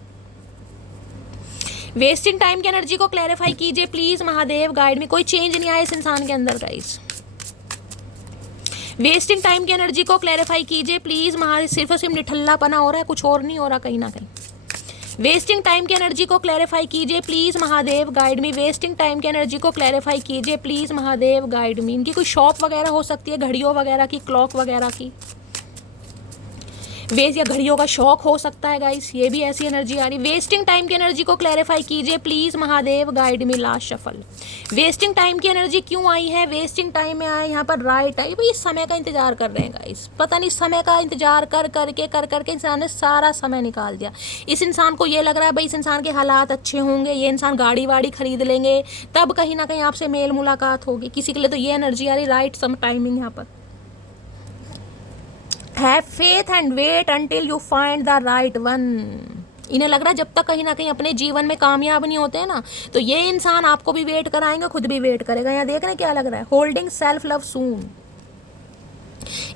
वेस्टिंग टाइम की एनर्जी को क्लैरिफाई कीजिए प्लीज महादेव गाइड में। कोई चेंज नहीं आया इस इंसान के अंदर गाइस। वेस्टिंग टाइम की एनर्जी को क्लैरिफाई कीजिए प्लीज महादेव। सिर्फ और सिर्फ निठल्लापना हो रहा है, कुछ और नहीं हो रहा कहीं ना कहीं। वेस्टिंग टाइम की एनर्जी को क्लैरिफाई कीजिए please Mahadev guide me. Wasting time की एनर्जी को क्लैरिफाई कीजिए प्लीज महादेव गाइड मी। इनकी कोई शॉप वगैरह हो सकती है, घड़ियों वगैरह की, क्लॉक वगैरह की, या घड़ियों का शौक हो सकता है गाइस, ये भी ऐसी एनर्जी आ रही। वेस्टिंग टाइम की एनर्जी को क्लैरिफाई कीजिए please Mahadev guide me. Last shuffle. Wasting time की एनर्जी क्यों आई है, वेस्टिंग टाइम में आया यहाँ पर राइट आई। भाई समय का इंतजार कर रहे हैं गाइस, पता नहीं समय का इंतजार कर करके इंसान ने सारा समय निकाल दिया। इस इंसान को ये लग रहा है भाई इस इंसान के हालात अच्छे होंगे, ये इंसान गाड़ी वाड़ी खरीद लेंगे, तब कहीं ना कहीं आपसे मेल मुलाकात होगी। किसी के लिए तो ये एनर्जी आ रही, राइट सम टाइमिंग। यहाँ पर have faith and wait until you find the right one. इन्हें लग रहा है जब तक कहीं ना कहीं अपने जीवन में कामयाब नहीं होते हैं ना, तो ये इंसान आपको भी वेट कराएंगे, खुद भी वेट करेगा। यहाँ देख रहे हैं क्या लग रहा है, होल्डिंग सेल्फ लव सून।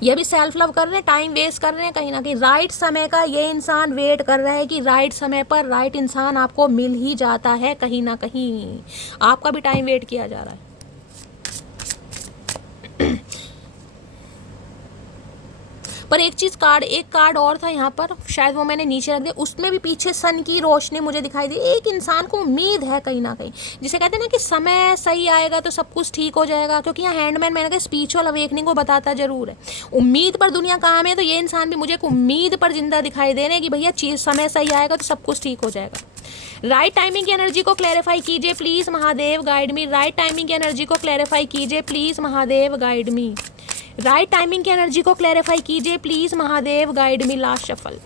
ये भी सेल्फ लव कर रहे हैं, टाइम वेस्ट कर रहे हैं कहीं ना कहीं। राइट समय का ये इंसान वेट कर रहा है कि राइट समय पर राइट इंसान आपको मिल ही जाता है कहीं ना कहीं। आपका भी टाइम वेट किया जा रहा है। पर एक कार्ड और था यहाँ पर, शायद वो मैंने नीचे रख दिया, उसमें भी पीछे सन की रोशनी मुझे दिखाई दी। एक इंसान को उम्मीद है कहीं ना कहीं, जिसे कहते हैं ना कि समय सही आएगा तो सब कुछ ठीक हो जाएगा। क्योंकि यहाँ हैंडमैन मैंने कहा स्पिरिचुअल अवेकनिंग को बताता जरूर है। उम्मीद पर दुनिया काम है, तो ये इंसान भी मुझे एक उम्मीद पर जिंदा दिखाई दे रहे हैं कि भैया चीज समय सही आएगा तो सब कुछ ठीक हो जाएगा। राइट टाइमिंग की एनर्जी को क्लैरिफाई कीजिए please Mahadev guide me. Right timing की एनर्जी को क्लैरिफाई कीजिए please Mahadev guide me. Right timing की एनर्जी को क्लैरिफाई कीजिए please Mahadev guide me. Last shuffle.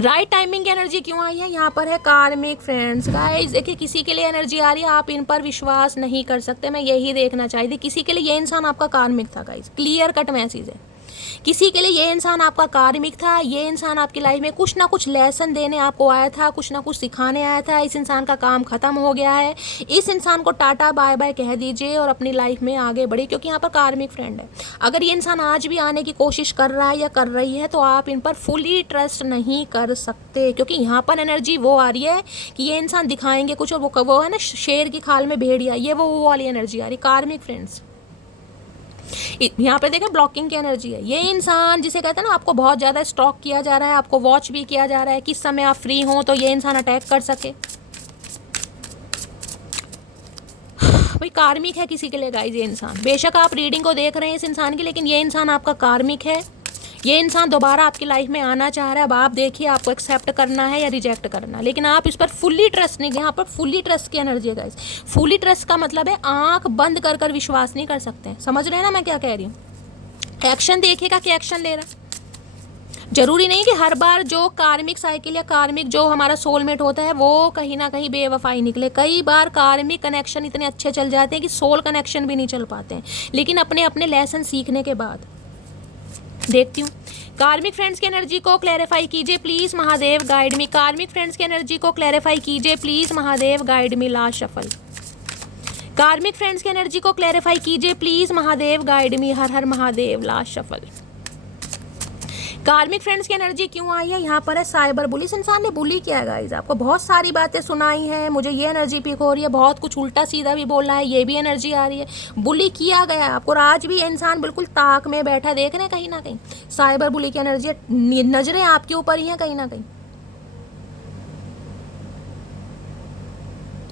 Right timing की एनर्जी क्यों आई है, यहाँ पर है कार्मिक फ्रेंड्स। गाइस देखिए किसी के लिए एनर्जी आ रही है, आप इन पर विश्वास नहीं कर सकते, मैं यही देखना चाहती थी। किसी के लिए ये इंसान आपका कार्मिक था गाइस, क्लियर कट मैसेज है। किसी के लिए ये इंसान आपका कार्मिक था, ये इंसान आपकी लाइफ में कुछ ना कुछ लेसन देने आपको आया था, कुछ ना कुछ सिखाने आया था। इस इंसान का काम खत्म हो गया है, इस इंसान को टाटा बाय बाय कह दीजिए और अपनी लाइफ में आगे बढ़िए, क्योंकि यहाँ पर कार्मिक फ्रेंड है। अगर ये इंसान आज भी आने की कोशिश कर रहा है या कर रही है, तो आप इन पर फुली ट्रस्ट नहीं कर सकते, क्योंकि यहाँ पर एनर्जी वो आ रही है कि ये इंसान दिखाएंगे कुछ, और वो है ना शेर की खाल में भेड़िया, ये वो वाली एनर्जी आ रही कार्मिक फ्रेंड्स। यहाँ पे देखें ब्लॉकिंग की एनर्जी है। ये इंसान जिसे कहते हैं ना आपको बहुत ज़्यादा स्टॉक किया जा रहा है, आपको वॉच भी किया जा रहा है, किस समय आप फ्री हो तो ये इंसान अटैक कर सके। भाई कार्मिक है किसी के लिए गाइस ये इंसान। बेशक आप रीडिंग को देख रहे हैं इस इंसान की, लेकिन ये इंसान आपका कार्मिक है। ये इंसान दोबारा आपकी लाइफ में आना चाह रहा है। अब आप देखिए आपको एक्सेप्ट करना है या रिजेक्ट करना है, लेकिन आप इस पर फुल्ली ट्रस्ट नहीं। यहाँ पर फुल्ली ट्रस्ट की एनर्जी है गाइस। फुल्ली ट्रस्ट का मतलब है आंख बंद कर कर विश्वास नहीं कर सकते। समझ रहे हैं ना मैं क्या कह रही हूँ। एक्शन देखिएगा कि एक्शन ले रहा है। जरूरी नहीं कि हर बार जो कार्मिक साइकिल या कार्मिक जो हमारा सोलमेट होता है वो कहीं ना कहीं बेवफाई निकले। कई बार कार्मिक कनेक्शन इतने अच्छे चल जाते हैं कि सोल कनेक्शन भी नहीं चल पाते हैं, लेकिन अपने अपने लेसन सीखने के बाद। देखती हूँ कार्मिक फ्रेंड्स की एनर्जी को क्लैरिफाई कीजिए प्लीज महादेव गाइड मी। कार्मिक फ्रेंड्स की एनर्जी को क्लैरिफाई कीजिए please Mahadev guide me. Last shuffle. कार्मिक फ्रेंड्स की एनर्जी को क्लैरिफाई कीजिए please Mahadev guide me. Her her Mahadev. Last shuffle. कार्मिक फ्रेंड्स की एनर्जी क्यों आई है, यहाँ पर है साइबर बुली। इस इंसान ने बुली किया है गाइस, आपको बहुत सारी बातें सुनाई है, मुझे ये एनर्जी पिक हो रही है, बहुत कुछ उल्टा सीधा भी बोल रहा है, ये भी एनर्जी आ रही है। बुली किया गया है आपको, और आज भी ये इंसान बिल्कुल ताक में बैठा देख रहे हैं कहीं ना कहीं। साइबर बुली की एनर्जी, नजरें आपके ऊपर ही हैं कहीं ना कहीं।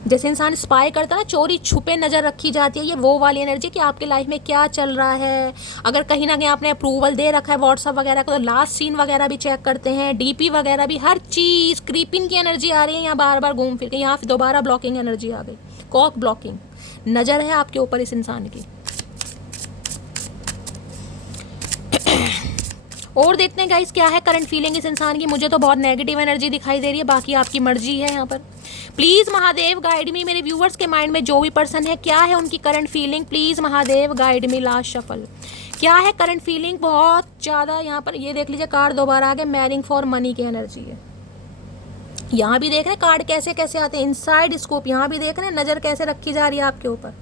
जैसे इंसान स्पाई करता है ना, चोरी छुपे नज़र रखी जाती है, ये वो वाली एनर्जी कि आपकी लाइफ में क्या चल रहा है। अगर कहीं ना कहीं आपने अप्रूवल दे रखा है व्हाट्सअप वगैरह को, तो लास्ट सीन वगैरह भी चेक करते हैं, डीपी वगैरह भी, हर चीज़। क्रीपिंग की एनर्जी आ रही है यहाँ बार बार घूम फिर के। यहाँ दोबारा ब्लॉकिंग एनर्जी आ गई, कॉक ब्लॉकिंग। नज़र है आपके ऊपर इस इंसान की। और देखते हैं गाइस क्या है करंट फीलिंग इस इंसान की। मुझे तो बहुत नेगेटिव एनर्जी दिखाई दे रही है, बाकी आपकी मर्जी है यहाँ पर। प्लीज महादेव गाइड मी, मेरे व्यूवर्स के माइंड में जो भी पर्सन है क्या है उनकी current feeling, please Mahadev guide me. Last shuffle क्या है करंट फीलिंग, बहुत ज़्यादा यहाँ पर ये देख लीजिए कार्ड दोबारा आ गया, मैरिंग फॉर मनी की एनर्जी है। यहाँ भी देख रहे हैं कार्ड कैसे कैसे आते हैं, इनसाइड स्कोप। यहाँ भी देख रहे हैं नज़र कैसे रखी जा रही है आपके ऊपर।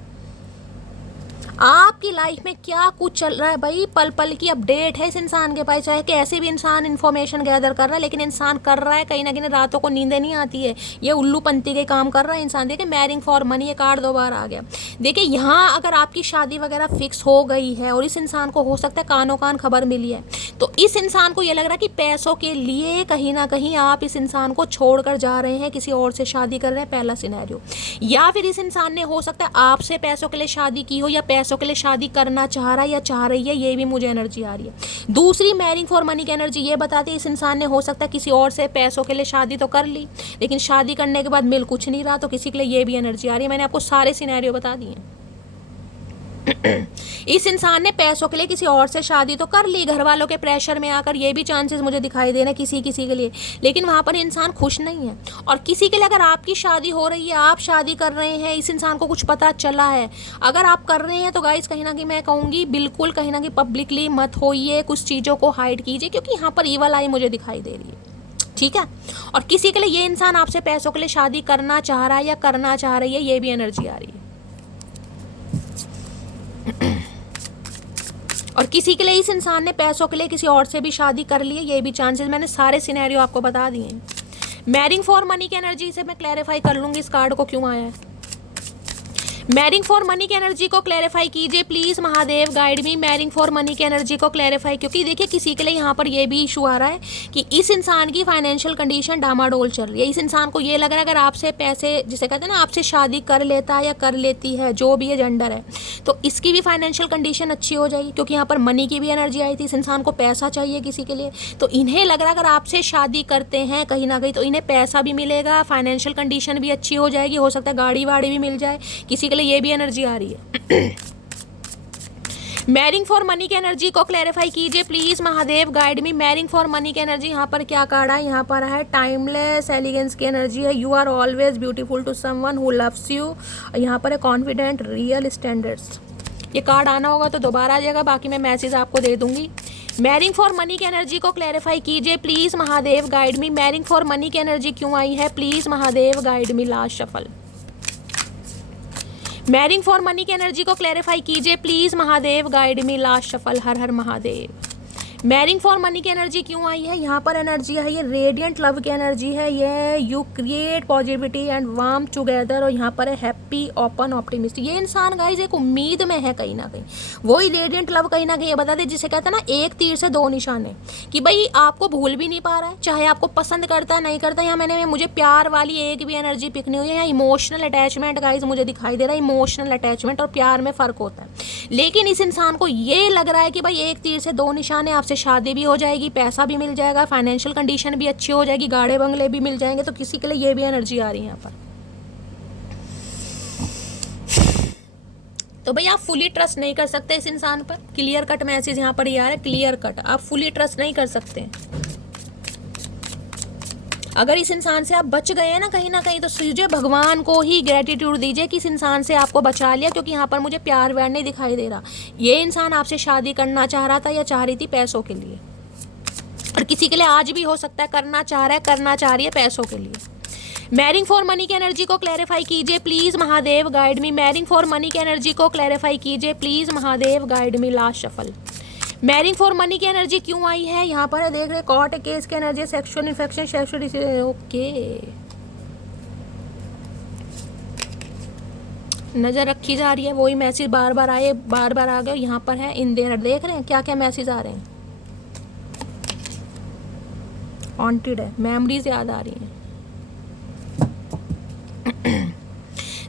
आपकी लाइफ में क्या कुछ चल रहा है भाई, पल पल की अपडेट है इस इंसान के पास। चाहे कैसे भी इंसान इन्फॉर्मेशन गैदर कर रहा है, लेकिन इंसान कर रहा है कहीं ना कहीं, रातों को नींदें नहीं आती है, ये उल्लू पंती के काम कर रहा है इंसान। देखिए मैरिंग फॉर मनी, ये कार्ड दोबारा आ गया। देखिए यहाँ अगर आपकी शादी वगैरह फिक्स हो गई है और इस इंसान को हो सकता है कानों कान खबर मिली है, तो इस इंसान को ये लग रहा है कि पैसों के लिए कहीं ना कहीं आप इस इंसान को छोड़कर जा रहे हैं, किसी और से शादी कर रहे हैं, पहला सिनेरियो। या फिर इस इंसान ने हो सकता है आपसे पैसों के लिए शादी की हो, या पैसों के लिए शादी करना चाह रहा है या चाह रही है, ये भी मुझे एनर्जी आ रही है। दूसरी मैरिंग फॉर मनी की एनर्जी ये बताती है इस इंसान ने हो सकता है किसी और से पैसों के लिए शादी तो कर ली, लेकिन शादी करने के बाद मिल कुछ नहीं रहा, तो किसी के लिए ये भी एनर्जी आ रही है। मैंने आपको सारे सिनेरियो बता दिए। इस इंसान ने पैसों के लिए किसी और से शादी तो कर ली, घर वालों के प्रेशर में आकर, ये भी चांसेस मुझे दिखाई दे रहे हैं किसी किसी के लिए, लेकिन वहाँ पर इंसान खुश नहीं है। और किसी के लिए अगर आपकी शादी हो रही है, आप शादी कर रहे हैं, इस इंसान को कुछ पता चला है, अगर आप कर रहे हैं तो गाइस कहीं ना कहीं मैं कहूँगी बिल्कुल कहीं ना कहीं पब्लिकली मत होइए, कुछ चीज़ों को हाइड कीजिए, क्योंकि यहाँ पर ईवल आई मुझे दिखाई दे रही है। ठीक है, और किसी के लिए ये इंसान आपसे पैसों के लिए शादी करना चाह रहा है या करना चाह रही है, ये भी एनर्जी आ रही है। और किसी के लिए इस इंसान ने पैसों के लिए किसी और से भी शादी कर ली है, ये भी चांसेस, मैंने सारे सिनेरियो आपको बता दिए हैं। मैरिंग फॉर मनी की एनर्जी से मैं क्लैरिफाई कर लूँगी इस कार्ड को क्यों आया है। मैरिंग फॉर मनी की एनर्जी को क्लैरिफाई कीजिए please Mahadev guide me, marrying for money की एनर्जी को क्लैरिफाई, क्योंकि देखिए किसी के लिए यहाँ पर ये भी इशू आ रहा है कि इस इंसान की फाइनेंशियल कंडीशन डामाडोल चल रही है। इस इंसान को ये लग रहा है अगर आपसे पैसे, जिसे कहते हैं ना, आपसे शादी कर लेता है या कर लेती है, जो भी ये जेंडर है, तो इसकी भी फाइनेंशियल कंडीशन अच्छी हो जाएगी, क्योंकि यहाँ पर मनी की भी एनर्जी आई थी। इस इंसान को पैसा चाहिए किसी के लिए, तो इन्हें लग रहा है अगर आपसे शादी करते हैं कहीं ना कहीं तो इन्हें पैसा भी मिलेगा, फाइनेंशियल कंडीशन भी अच्छी हो जाएगी, हो सकता है गाड़ी वाड़ी भी मिल जाए, किसी के लिए ये भी एनर्जी आ रही है। मैरिंग फॉर मनी की एनर्जी को क्लैरिफाई कीजिए please Mahadev guide me. Marrying for money की एनर्जी, यहाँ पर क्या कार्ड है, यहाँ पर है टाइमलेस एलिगेंस की एनर्जी है। You are always beautiful to someone who loves you. यहाँ पर है कॉन्फिडेंट रियल स्टैंडर्ड्स। ये कार्ड आना होगा तो दोबारा आ जाएगा, बाकी मैं मैसेज आपको दे दूंगी। मैरिंग फॉर मनी की एनर्जी को क्लैरिफाई कीजिए please Mahadev guide me. Marrying for money की एनर्जी क्यों आई है, please Mahadev guide me. Last shuffle. Marrying for money की एनर्जी को क्लैरिफाई कीजिए please Mahadev guide me. Last shuffle. Her her Mahadev. Marrying for money की एनर्जी क्यों आई है, यहाँ पर एनर्जी है ये रेडियंट लव की एनर्जी है, ये you create positivity and warm together, और यहाँ पर है हैप्पी ओपन ऑप्टिमिस्ट। ये इंसान गाइस एक उम्मीद में है कहीं ना कहीं, वही रेडियंट लव कहीं ना कहीं ये बता दे, जिसे कहते हैं ना एक तीर से दो निशाने, कि भाई आपको भूल भी नहीं पा रहा है, चाहे आपको पसंद करता है नहीं करता। यहाँ मुझे प्यार वाली एक भी एनर्जी पिक नहीं हुई है। यहाँ इमोशनल अटैचमेंट गाइस मुझे दिखाई दे रहा है, इमोशनल अटैचमेंट और प्यार में फ़र्क होता है। लेकिन इस इंसान को ये लग रहा है कि भाई एक तीर से दो निशाने, आपसे शादी भी हो जाएगी, पैसा भी मिल जाएगा, फाइनेंशियल कंडीशन भी अच्छी हो जाएगी, गाड़े बंगले भी मिल जाएंगे, तो किसी के लिए ये भी एनर्जी आ रही है यहाँ पर। तो भाई आप फुली ट्रस्ट नहीं कर सकते इस इंसान पर। क्लियर कट मैसेज यहाँ पर आ रहा है, क्लियर कट, आप फुली ट्रस्ट नहीं कर सकते। अगर इस इंसान से आप बच गए हैं ना कहीं तो सीधे भगवान को ही ग्रेटिट्यूड दीजिए कि इस इंसान से आपको बचा लिया, क्योंकि यहाँ पर मुझे प्यार व्यार नहीं दिखाई दे रहा। ये इंसान आपसे शादी करना चाह रहा था या चाह रही थी पैसों के लिए, और किसी के लिए आज भी हो सकता है करना चाह रहा है, करना चाह रही है पैसों के लिए। मैरिंग फॉर मनी की एनर्जी को क्लैरिफाई कीजिए please Mahadev guide me. Marrying for money की एनर्जी को क्लैरिफाई कीजिए please Mahadev guide me. Last shuffle. Marrying for money की एनर्जी क्यों आई है, यहाँ पर है देख रहे कोर्ट केस की energy, sexual infection, sexual, okay, नजर रखी जा रही है, वही मैसेज बार बार आए, बार बार आ गए। यहाँ पर है इन देर, देख रहे हैं क्या क्या मैसेज आ रहे हैं, हॉन्टेड है, मेमोरीज याद आ रही हैं।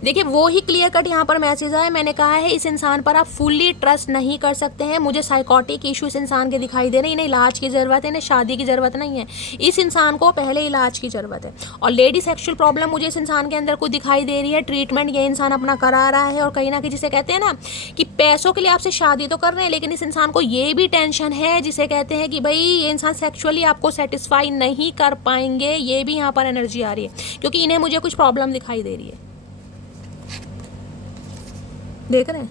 देखिए वो ही क्लियर कट यहाँ पर मैसेज आया, मैंने कहा है इस इंसान पर आप फुल्ली ट्रस्ट नहीं कर सकते हैं। मुझे साइकोटिक इशू इस इंसान के दिखाई दे रहे हैं, इन्हें इलाज की ज़रूरत है, इन्हें शादी की ज़रूरत नहीं है, इस इंसान को पहले इलाज की ज़रूरत है। और लेडी सेक्शुअल प्रॉब्लम मुझे इस इंसान के अंदर कुछ दिखाई दे रही है, ट्रीटमेंट ये इंसान अपना करा रहा है। और कहीं ना कहीं जिसे कहते हैं ना कि पैसों के लिए आपसे शादी तो कर रहे हैं, लेकिन इस इंसान को ये भी टेंशन है जिसे कहते हैं कि भाई ये इंसान सेक्सुअली आपको सेटिस्फाई नहीं कर पाएंगे। ये भी यहाँ पर एनर्जी आ रही है, क्योंकि इन्हें मुझे कुछ प्रॉब्लम दिखाई दे रही है। देख रहे हैं,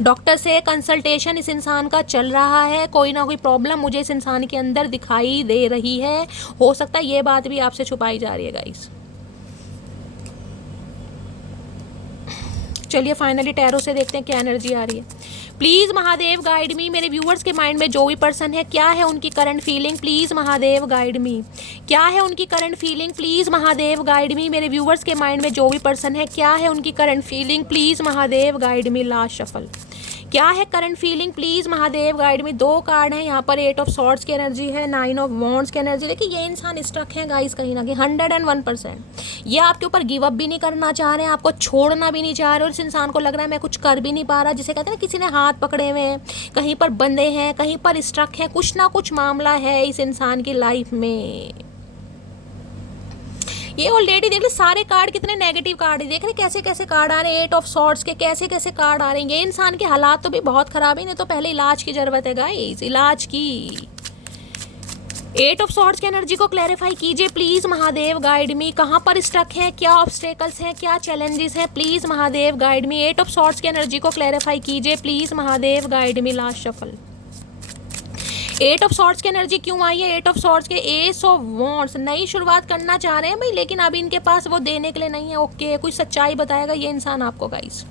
डॉक्टर से कंसल्टेशन इस इंसान का चल रहा है, कोई ना कोई प्रॉब्लम मुझे इस इंसान के अंदर दिखाई दे रही है। हो सकता है ये बात भी आपसे छुपाई जा रही है गाइस। चलिए फाइनली टैरो से देखते हैं क्या एनर्जी आ रही है। प्लीज़ महादेव गाइड मी, मेरे व्यूअर्स के माइंड में जो भी पर्सन है, क्या है उनकी current feeling, please Mahadev guide मी। क्या है उनकी current feeling, please Mahadev guide me. मेरे व्यूअर्स के माइंड में जो भी पर्सन है, क्या है उनकी current feeling, please Mahadev guide me. Last shuffle, क्या है current feeling, please Mahadev guide में। 2 कार्ड हैं यहाँ पर, 8 ऑफ सॉर्ड्स की एनर्जी है, 9 ऑफ वॉन्ड्स की एनर्जी। देखिए ये इंसान स्ट्रक है गाइस कहीं ना कहीं 101%। ये आपके ऊपर गिव अप भी नहीं करना चाह रहे हैं, आपको छोड़ना भी नहीं चाह रहे, और इस इंसान को लग रहा है मैं कुछ कर भी नहीं पा रहा। जिसे कहते हैं ना किसी ने हाथ पकड़े हुए हैं, कहीं पर बंधे हैं, कहीं पर स्ट्रक है, कुछ ना कुछ मामला है इस इंसान की लाइफ में। ये ऑलरेडी देख ले सारे कार्ड कितने नेगेटिव कार्ड है, देख रहे कैसे कैसे कार्ड आ रहे हैं, 8 ऑफ सॉर्ड्स के कैसे कैसे कार्ड आ रहे हैं। ये इंसान के हालात तो भी बहुत खराब है, नहीं तो पहले इलाज की जरूरत है गाइस, इलाज की। 8 ऑफ सॉर्ड्स की एनर्जी को क्लैरिफाई कीजिए प्लीज महादेव गाइड मी। कहाँ पर स्ट्रक है, क्या ऑब्स्टेकल्स हैं, क्या चैलेंजेस हैं, please Mahadev guide me. 8 of swords की एनर्जी को क्लैरिफाई कीजिए please Mahadev guide me. Last shuffle, 8 of swords की एनर्जी क्यों आई है, 8 ऑफ सॉर्ड्स के एस ऑफ वॉन्ड्स। नई शुरुआत करना चाह रहे हैं भाई, लेकिन अभी इनके पास वो देने के लिए नहीं है। ओके, कुछ सच्चाई बताएगा ये इंसान आपको गाइस।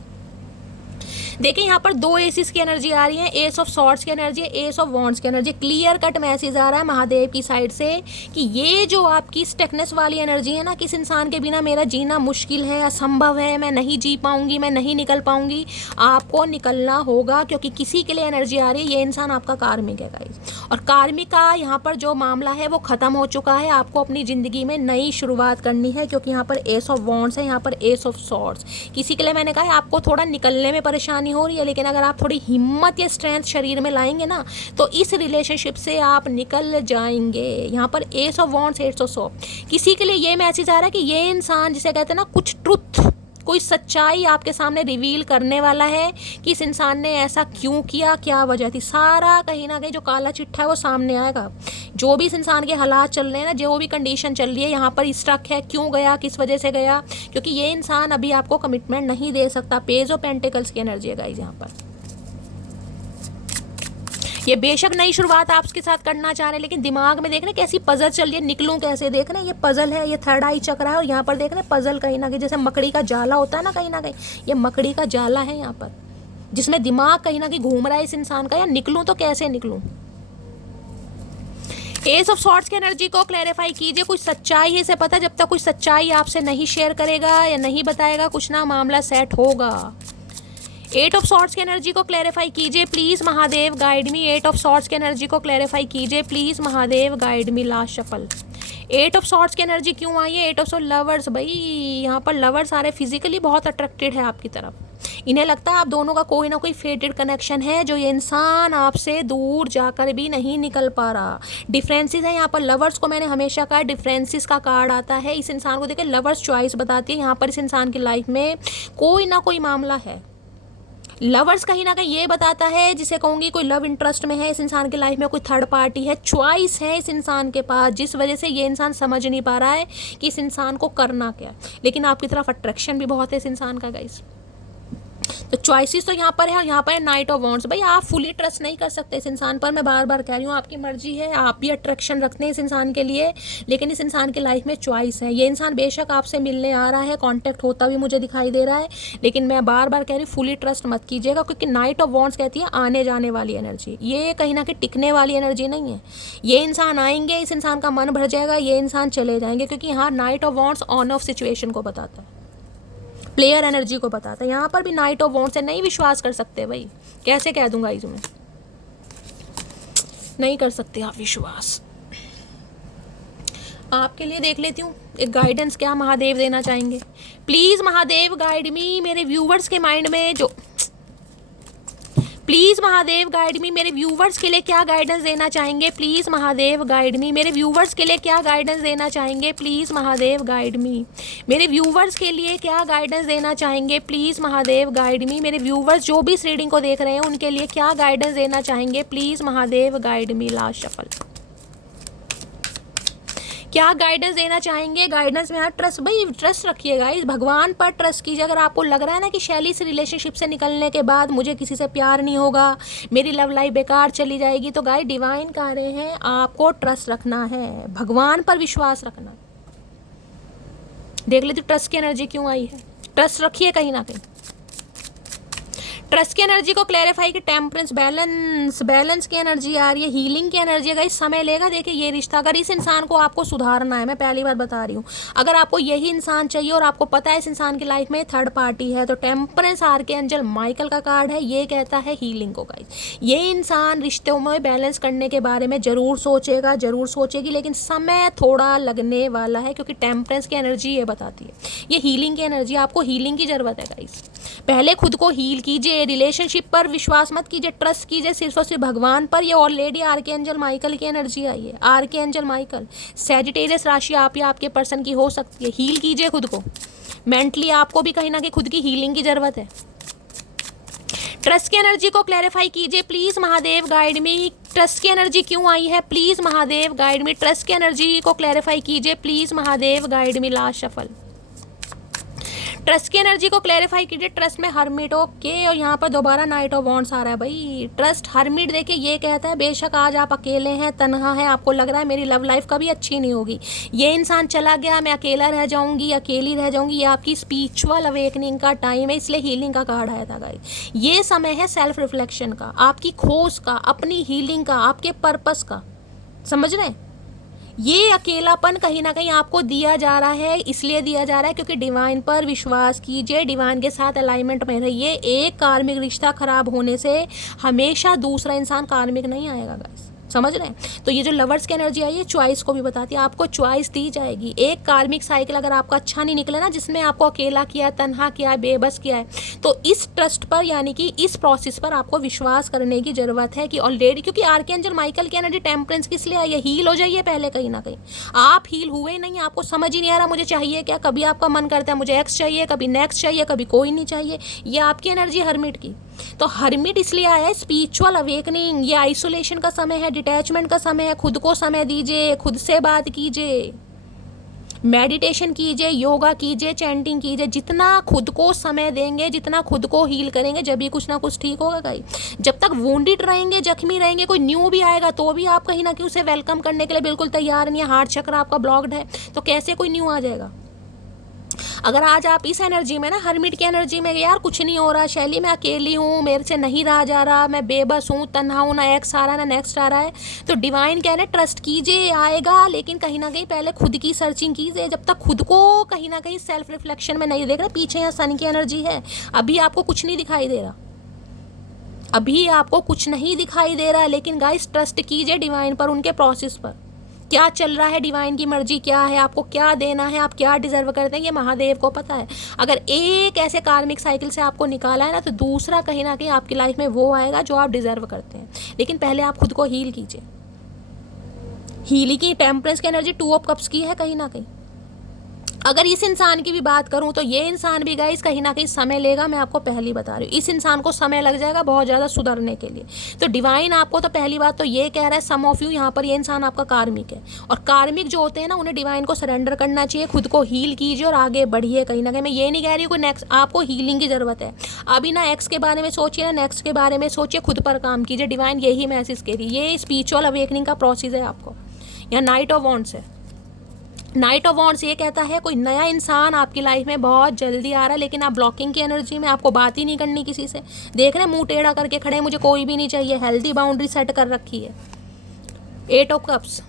देखिए यहाँ पर 2 एसिस की एनर्जी आ रही है, एस ऑफ सॉर्ड्स की एनर्जी, एस ऑफ वॉन्ड्स की एनर्जी। क्लियर कट मैसेज आ रहा है महादेव की साइड से कि ये जो आपकी स्टकनेस वाली एनर्जी है ना, कि इस इंसान के बिना मेरा जीना मुश्किल है, असंभव है, मैं नहीं जी पाऊंगी, मैं नहीं निकल पाऊंगी, आपको निकलना होगा। क्योंकि किसी के लिए एनर्जी आ रही है, ये इंसान आपका कार्मिक है गाइस, और कार्मिक का यहाँ पर जो मामला है वो खत्म हो चुका है। आपको अपनी जिंदगी में नई शुरुआत करनी है, क्योंकि यहाँ पर एस ऑफ वॉन्ड्स है, यहाँ पर एस ऑफ सॉर्ड्स। किसी के लिए मैंने कहा है आपको थोड़ा निकलने में परेशानी हो रही है, लेकिन अगर आप थोड़ी हिम्मत या स्ट्रेंथ शरीर में लाएंगे ना, तो इस रिलेशनशिप से आप निकल जाएंगे। यहाँ पर S of wands, S of swords. किसी के लिए ये मैसेज आ रहा है कि ये इंसान जिसे कहते हैं ना कुछ ट्रुथ, कोई सच्चाई आपके सामने रिवील करने वाला है कि इस इंसान ने ऐसा क्यों किया, क्या वजह थी। सारा कहीं ना कहीं जो काला चिट्ठा है वो सामने आएगा। जो भी इस इंसान के हालात चल रहे हैं ना, जो भी कंडीशन चल रही है, यहाँ पर स्ट्रक है, क्यों गया, किस वजह से गया, क्योंकि ये इंसान अभी आपको कमिटमेंट नहीं दे सकता। पेज ऑफ पेंटिकल्स की एनर्जी है गाइस यहाँ पर। ये बेशक नई शुरुआत आप उसके साथ करना चाह रहे हैं, लेकिन दिमाग में देख रहे कैसी पजल चल रही है, निकलूं कैसे। देख रहे हैं ये पजल है, ये थर्ड आई चक्र है, और यहाँ पर देख रहे हैं पजल कहीं ना कहीं जैसे मकड़ी का जाला होता है ना, कहीं ना कहीं ये मकड़ी का जाला है यहाँ पर, जिसमें दिमाग कहीं ना कहीं घूम रहा है इस इंसान का, या निकलूं तो कैसे निकलूं। एस ऑफ सॉर्ड्स की एनर्जी को क्लैरिफाई कीजिए। कुछ सच्चाई है, इसे पता जब तक कुछ सच्चाई आपसे नहीं शेयर करेगा या नहीं बताएगा, कुछ ना मामला सेट होगा। 8 ऑफ सॉर्ड्स की एनर्जी को क्लैरिफाई कीजिए please Mahadev guide me. 8 of swords की एनर्जी को क्लैरिफाई कीजिए please Mahadev guide me. Last shuffle, 8 of swords की एनर्जी क्यों आई है, 8 ऑफ सॉर्ड्स। लवर्स, भाई यहाँ पर लवर्स आ रहे, फिजिकली बहुत अट्रैक्टेड है आपकी तरफ। इन्हें लगता है आप दोनों का कोई ना कोई फेटेड कनेक्शन है, जो ये इंसान आपसे दूर जाकर भी नहीं निकल पा रहा। डिफरेंसेस है यहाँ पर। लवर्स को मैंने हमेशा कहा डिफरेंसेस का कार्ड आता है। इस इंसान को देखिए लवर्स चॉइस बताती है, यहाँ पर इस इंसान की लाइफ में कोई ना कोई मामला है। लवर्स कहीं ना कहीं ये बताता है, जिसे कहूँगी कोई लव इंटरेस्ट में है इस इंसान की लाइफ में, कोई थर्ड पार्टी है, चॉइस है इस इंसान के पास, जिस वजह से ये इंसान समझ नहीं पा रहा है कि इस इंसान को करना क्या। लेकिन आपकी तरफ अट्रैक्शन भी बहुत है इस इंसान का गाइस। तो चॉइसेस तो यहाँ पर है, यहाँ पर है नाइट ऑफ वॉन्ड्स। भाई आप फुली ट्रस्ट नहीं कर सकते इस इंसान पर, मैं बार बार कह रही हूँ, आपकी मर्जी है, आप भी अट्रैक्शन रखते हैं इस इंसान के लिए, लेकिन इस इंसान की लाइफ में चॉइस है। ये इंसान बेशक आपसे मिलने आ रहा है, कांटेक्ट होता भी मुझे दिखाई दे रहा है, लेकिन मैं बार बार कह रही हूँ फुली ट्रस्ट मत कीजिएगा, क्योंकि नाइट ऑफ वॉन्ड्स कहती है आने जाने वाली एनर्जी। ये कहीं ना कहीं टिकने वाली एनर्जी नहीं है। ये इंसान आएंगे, इस इंसान का मन भर जाएगा, ये इंसान चले जाएंगे, क्योंकि यहाँ night of wands on off situation को बताता है, प्लेयर एनर्जी को बताता है। यहाँ पर भी नाइट ऑफ वॉन्ड्स है। नहीं विश्वास कर सकते भाई, कैसे कह दूंगा इसमें, नहीं कर सकते आप विश्वास। आपके लिए देख लेती हूँ एक गाइडेंस क्या महादेव देना चाहेंगे। प्लीज़ महादेव गाइड मी, मेरे व्यूवर्स के माइंड में जो, प्लीज़ महादेव गाइड मी, मेरे व्यूवर्स के लिए क्या गाइडेंस देना चाहेंगे। प्लीज़ महादेव गाइड मी, मेरे व्यूवर्स के लिए क्या गाइडेंस देना चाहेंगे। प्लीज़ महादेव गाइड मी, मेरे व्यूवर्स के लिए क्या गाइडेंस देना चाहेंगे। प्लीज़ महादेव गाइड मी, मेरे व्यूवर्स जो भी इस रीडिंग को देख रहे हैं उनके लिए क्या गाइडेंस देना चाहेंगे। Please Mahadev guide me. Last shuffle, क्या गाइडेंस देना चाहेंगे। गाइडेंस में यार ट्रस्ट, भाई ट्रस्ट रखिएगा, इस भगवान पर ट्रस्ट कीजिए। अगर आपको लग रहा है ना कि शैली से रिलेशनशिप से निकलने के बाद मुझे किसी से प्यार नहीं होगा, मेरी लव लाइफ बेकार चली जाएगी, तो गाइड डिवाइन कह रहे हैं आपको ट्रस्ट रखना है, भगवान पर विश्वास रखना। देख लेते ट्रस्ट की एनर्जी क्यों आई है। ट्रस्ट रखिए कहीं ना कहीं। ट्रस्ट की एनर्जी को क्लैरिफाई की टेम्परेंस, बैलेंस की एनर्जी आ रही है, हीलिंग की एनर्जी है। गाइस समय लेगा। देखिए ये रिश्ता, अगर इस इंसान को आपको सुधारना है, मैं पहली बात बता रही हूँ, अगर आपको यही इंसान चाहिए और आपको पता है इस इंसान की लाइफ में थर्ड पार्टी है, तो टेम्परेंस आर्कएंजल माइकल का कार्ड है, ये कहता है हीलिंग को। गाइस ये इंसान रिश्तों में बैलेंस करने के बारे में जरूर सोचेगा, जरूर सोचेगी, लेकिन समय थोड़ा लगने वाला है, क्योंकि टेम्परेंस की एनर्जी ये बताती है, ये हीलिंग की एनर्जी। आपको हीलिंग की जरूरत है गाइस। पहले खुद को हील कीजिए, रिलेशनशिप पर विश्वास मत कीजिए, ट्रस्ट कीजिए सिर्फ और सिर्फ भगवान पर। ये ऑलरेडी आर्कएंजल माइकल की एनर्जी आई है। आर्कएंजल माइकल, सैजिटेरियस राशि आप या आपके पर्सन की हो सकती है। हील कीजिए खुद को मेंटली, आपको भी कहीं ना कहीं खुद की हीलिंग की जरूरत है। ट्रस्ट की एनर्जी को क्लैरिफाई कीजिए please Mahadev guide me. Trust की एनर्जी क्यों आई है, please Mahadev guide me. Trust की एनर्जी को क्लैरिफाई कीजिए please Mahadev guide me. Last shuffle, trust की एनर्जी को क्लैरिफाई कीजिए। ट्रस्ट में हर्मिट, ओके, और यहाँ पर दोबारा नाइट ऑफ वॉन्ड्स आ रहा है। भाई ट्रस्ट हर्मिट देखिए ये कहता है बेशक आज आप अकेले हैं, तन्हा हैं, आपको लग रहा है मेरी लव लाइफ कभी अच्छी नहीं होगी, ये इंसान चला गया, मैं अकेला रह जाऊंगी, अकेली रह जाऊंगी। ये आपकी स्पिरिचुअल अवेकनिंग का टाइम है, इसलिए हीलिंग का कार्ड आया था गाइस। ये समय है सेल्फ रिफ्लेक्शन का, आपकी खोज का, अपनी हीलिंग का, आपके पर्पस का। समझ रहे हैं, ये अकेलापन कहीं ना कहीं आपको दिया जा रहा है, इसलिए दिया जा रहा है क्योंकि डिवाइन पर विश्वास कीजिए, डिवाइन के साथ अलाइनमेंट में रहिए। एक कार्मिक रिश्ता खराब होने से हमेशा दूसरा इंसान कार्मिक नहीं आएगा गाइस, समझ रहे हैं। तो ये जो लवर्स की एनर्जी आई है चॉइस को भी बताती है, आपको चॉइस दी जाएगी। एक कार्मिक साइकिल अगर आपका अच्छा नहीं निकला ना, जिसमें आपको अकेला किया, तन्हा किया, बेबस किया है, तो इस ट्रस्ट पर यानी कि इस प्रोसेस पर आपको विश्वास करने की जरूरत है कि ऑलरेडी, क्योंकि आर्कएंजल माइकल की एनर्जी टेम्परेंस किस लिए आई है, हील हो जाइए पहले कहीं ना कहीं। आप हील हुए नहीं, आपको समझ ही नहीं आ रहा मुझे चाहिए क्या। कभी आपका मन करता है मुझे एक्स चाहिए, कभी नेक्स्ट चाहिए, कभी कोई नहीं चाहिए। ये आपकी एनर्जी हर्मिट की। तो हर्मिट इसलिए आया है स्पिरिचुअल अवेकनिंग, ये आइसोलेशन का समय है, डिटैचमेंट का समय है। खुद को समय दीजिए, खुद से बात कीजिए, मेडिटेशन कीजिए, योगा कीजिए, चैंटिंग कीजिए। जितना खुद को समय देंगे, जितना खुद को हील करेंगे, जब भी कुछ ना कुछ ठीक होगा गाइस। जब तक वुंडेड रहेंगे, जख्मी रहेंगे, कोई न्यू भी आएगा तो भी आप कहीं ना कहीं उसे वेलकम करने के लिए बिल्कुल तैयार नहीं है। हार्ट चक्र आपका ब्लॉक्ड है, तो कैसे कोई न्यू आ जाएगा। अगर आज आप इस एनर्जी में ना, हर्मिट की एनर्जी में, यार कुछ नहीं हो रहा शैली, मैं अकेली हूँ, मेरे से नहीं रहा जा रहा, मैं बेबस हूँ, तन्हा हूँ, ना एक्स आ रहा है ना नेक्स्ट आ रहा है, तो डिवाइन कह रहे हैं ट्रस्ट कीजिए, आएगा, लेकिन कहीं ना कहीं पहले खुद की सर्चिंग कीजिए। जब तक खुद को कहीं ना कहीं सेल्फ रिफ्लेक्शन में नहीं देख रहे, पीछे यहाँ सन की एनर्जी है, अभी आपको कुछ नहीं दिखाई दे रहा, अभी आपको कुछ नहीं दिखाई दे रहा है, लेकिन गाइस ट्रस्ट कीजिए डिवाइन पर, उनके प्रोसेस पर। क्या चल रहा है, डिवाइन की मर्जी क्या है, आपको क्या देना है, आप क्या डिजर्व करते हैं, ये महादेव को पता है। अगर एक ऐसे कार्मिक साइकिल से आपको निकाला है ना, तो दूसरा कहीं ना कहीं आपकी लाइफ में वो आएगा जो आप डिजर्व करते हैं। लेकिन पहले आप खुद को हील कीजिए। हीलिंग की टेम्परेंस की एनर्जी 2 ऑफ कप्स की है कहीं ना कहीं। अगर इस इंसान की भी बात करूं तो ये इंसान भी गाइस कहीं ना कहीं समय लेगा, मैं आपको पहली बता रही हूँ। इस इंसान को समय लग जाएगा बहुत ज़्यादा सुधरने के लिए। तो डिवाइन आपको तो पहली बात तो ये कह रहा है, सम ऑफ यू यहाँ पर ये इंसान आपका कार्मिक है, और कार्मिक जो होते हैं ना, उन्हें डिवाइन को सरेंडर करना चाहिए, खुद को हील कीजिए और आगे बढ़िए कहीं ना कहीं। मैं ये नहीं कह रही हूँ कि नेक्स्ट आपको हीलिंग की ज़रूरत है, अभी ना एक्स के बारे में सोचिए ना नेक्स्ट के बारे में सोचिए, खुद पर काम कीजिए। डिवाइन यही मैसेज कह रही है, ये स्पिरिचुअल अवेकनिंग का प्रोसेस है आपको। यहाँ नाइट ऑफ वॉन्ड्स है, नाइट ऑफ वॉन्ड्स ये कहता है कोई नया इंसान आपकी लाइफ में बहुत जल्दी आ रहा है, लेकिन आप ब्लॉकिंग की एनर्जी में, आपको बात ही नहीं करनी किसी से। देख रहे हैं मुंह टेढ़ा करके खड़े हैं, मुझे कोई भी नहीं चाहिए, हेल्दी बाउंड्री सेट कर रखी है। 8 ऑफ कप्स,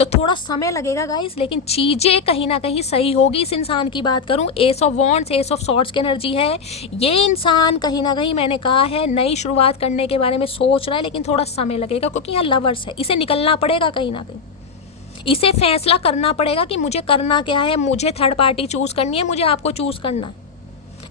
तो थोड़ा समय लगेगा गाइस, लेकिन चीज़ें कहीं ना कहीं सही होगी। इस इंसान की बात करूं, S of wands, S of swords की एनर्जी है। ये इंसान कहीं ना कहीं, मैंने कहा है, नई शुरुआत करने के बारे में सोच रहा है, लेकिन थोड़ा समय लगेगा क्योंकि यहाँ लवर्स है। इसे निकलना पड़ेगा कहीं ना कहीं, इसे फैसला करना पड़ेगा कि मुझे करना क्या है। मुझे थर्ड पार्टी चूज़ करनी है, मुझे आपको चूज़ करना है।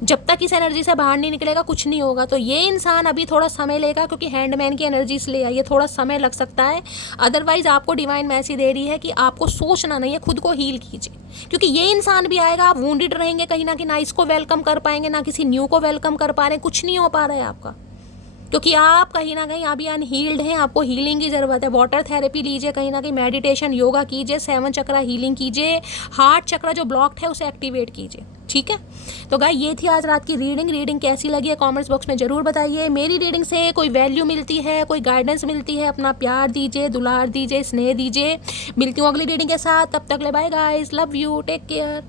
जब तक इस एनर्जी से बाहर नहीं निकलेगा कुछ नहीं होगा। तो ये इंसान अभी थोड़ा समय लेगा, क्योंकि हैंडमैन की एनर्जी इसलिए आई है, थोड़ा समय लग सकता है। अदरवाइज आपको डिवाइन मैसेज दे रही है कि आपको सोचना नहीं है, खुद को हील कीजिए, क्योंकि ये इंसान भी आएगा, आप वूंडेड रहेंगे कहीं ना कहीं, ना इसको वेलकम कर पाएंगे, ना किसी न्यू को वेलकम कर पा रहे हैं, कुछ नहीं हो पा रहा है आपका, क्योंकि आप कहीं ना कहीं अभी अनहील्ड हैं। आपको हीलिंग की ज़रूरत है। वाटर थेरेपी लीजिए, कहीं ना कहीं मेडिटेशन, योगा कीजिए, 7 चक्रा हीलिंग कीजिए, हार्ट चक्रा जो ब्लॉक्ड है उसे एक्टिवेट कीजिए। ठीक है, तो गाइस ये थी आज रात की रीडिंग कैसी लगी है कमेंट्स बॉक्स में ज़रूर बताइए। मेरी रीडिंग से कोई वैल्यू मिलती है, कोई गाइडेंस मिलती है, अपना प्यार दीजिए, दुलार दीजिए, स्नेह दीजिए। मिलती हूँ अगली रीडिंग के साथ, तब तक ले bye guys, love you, take care.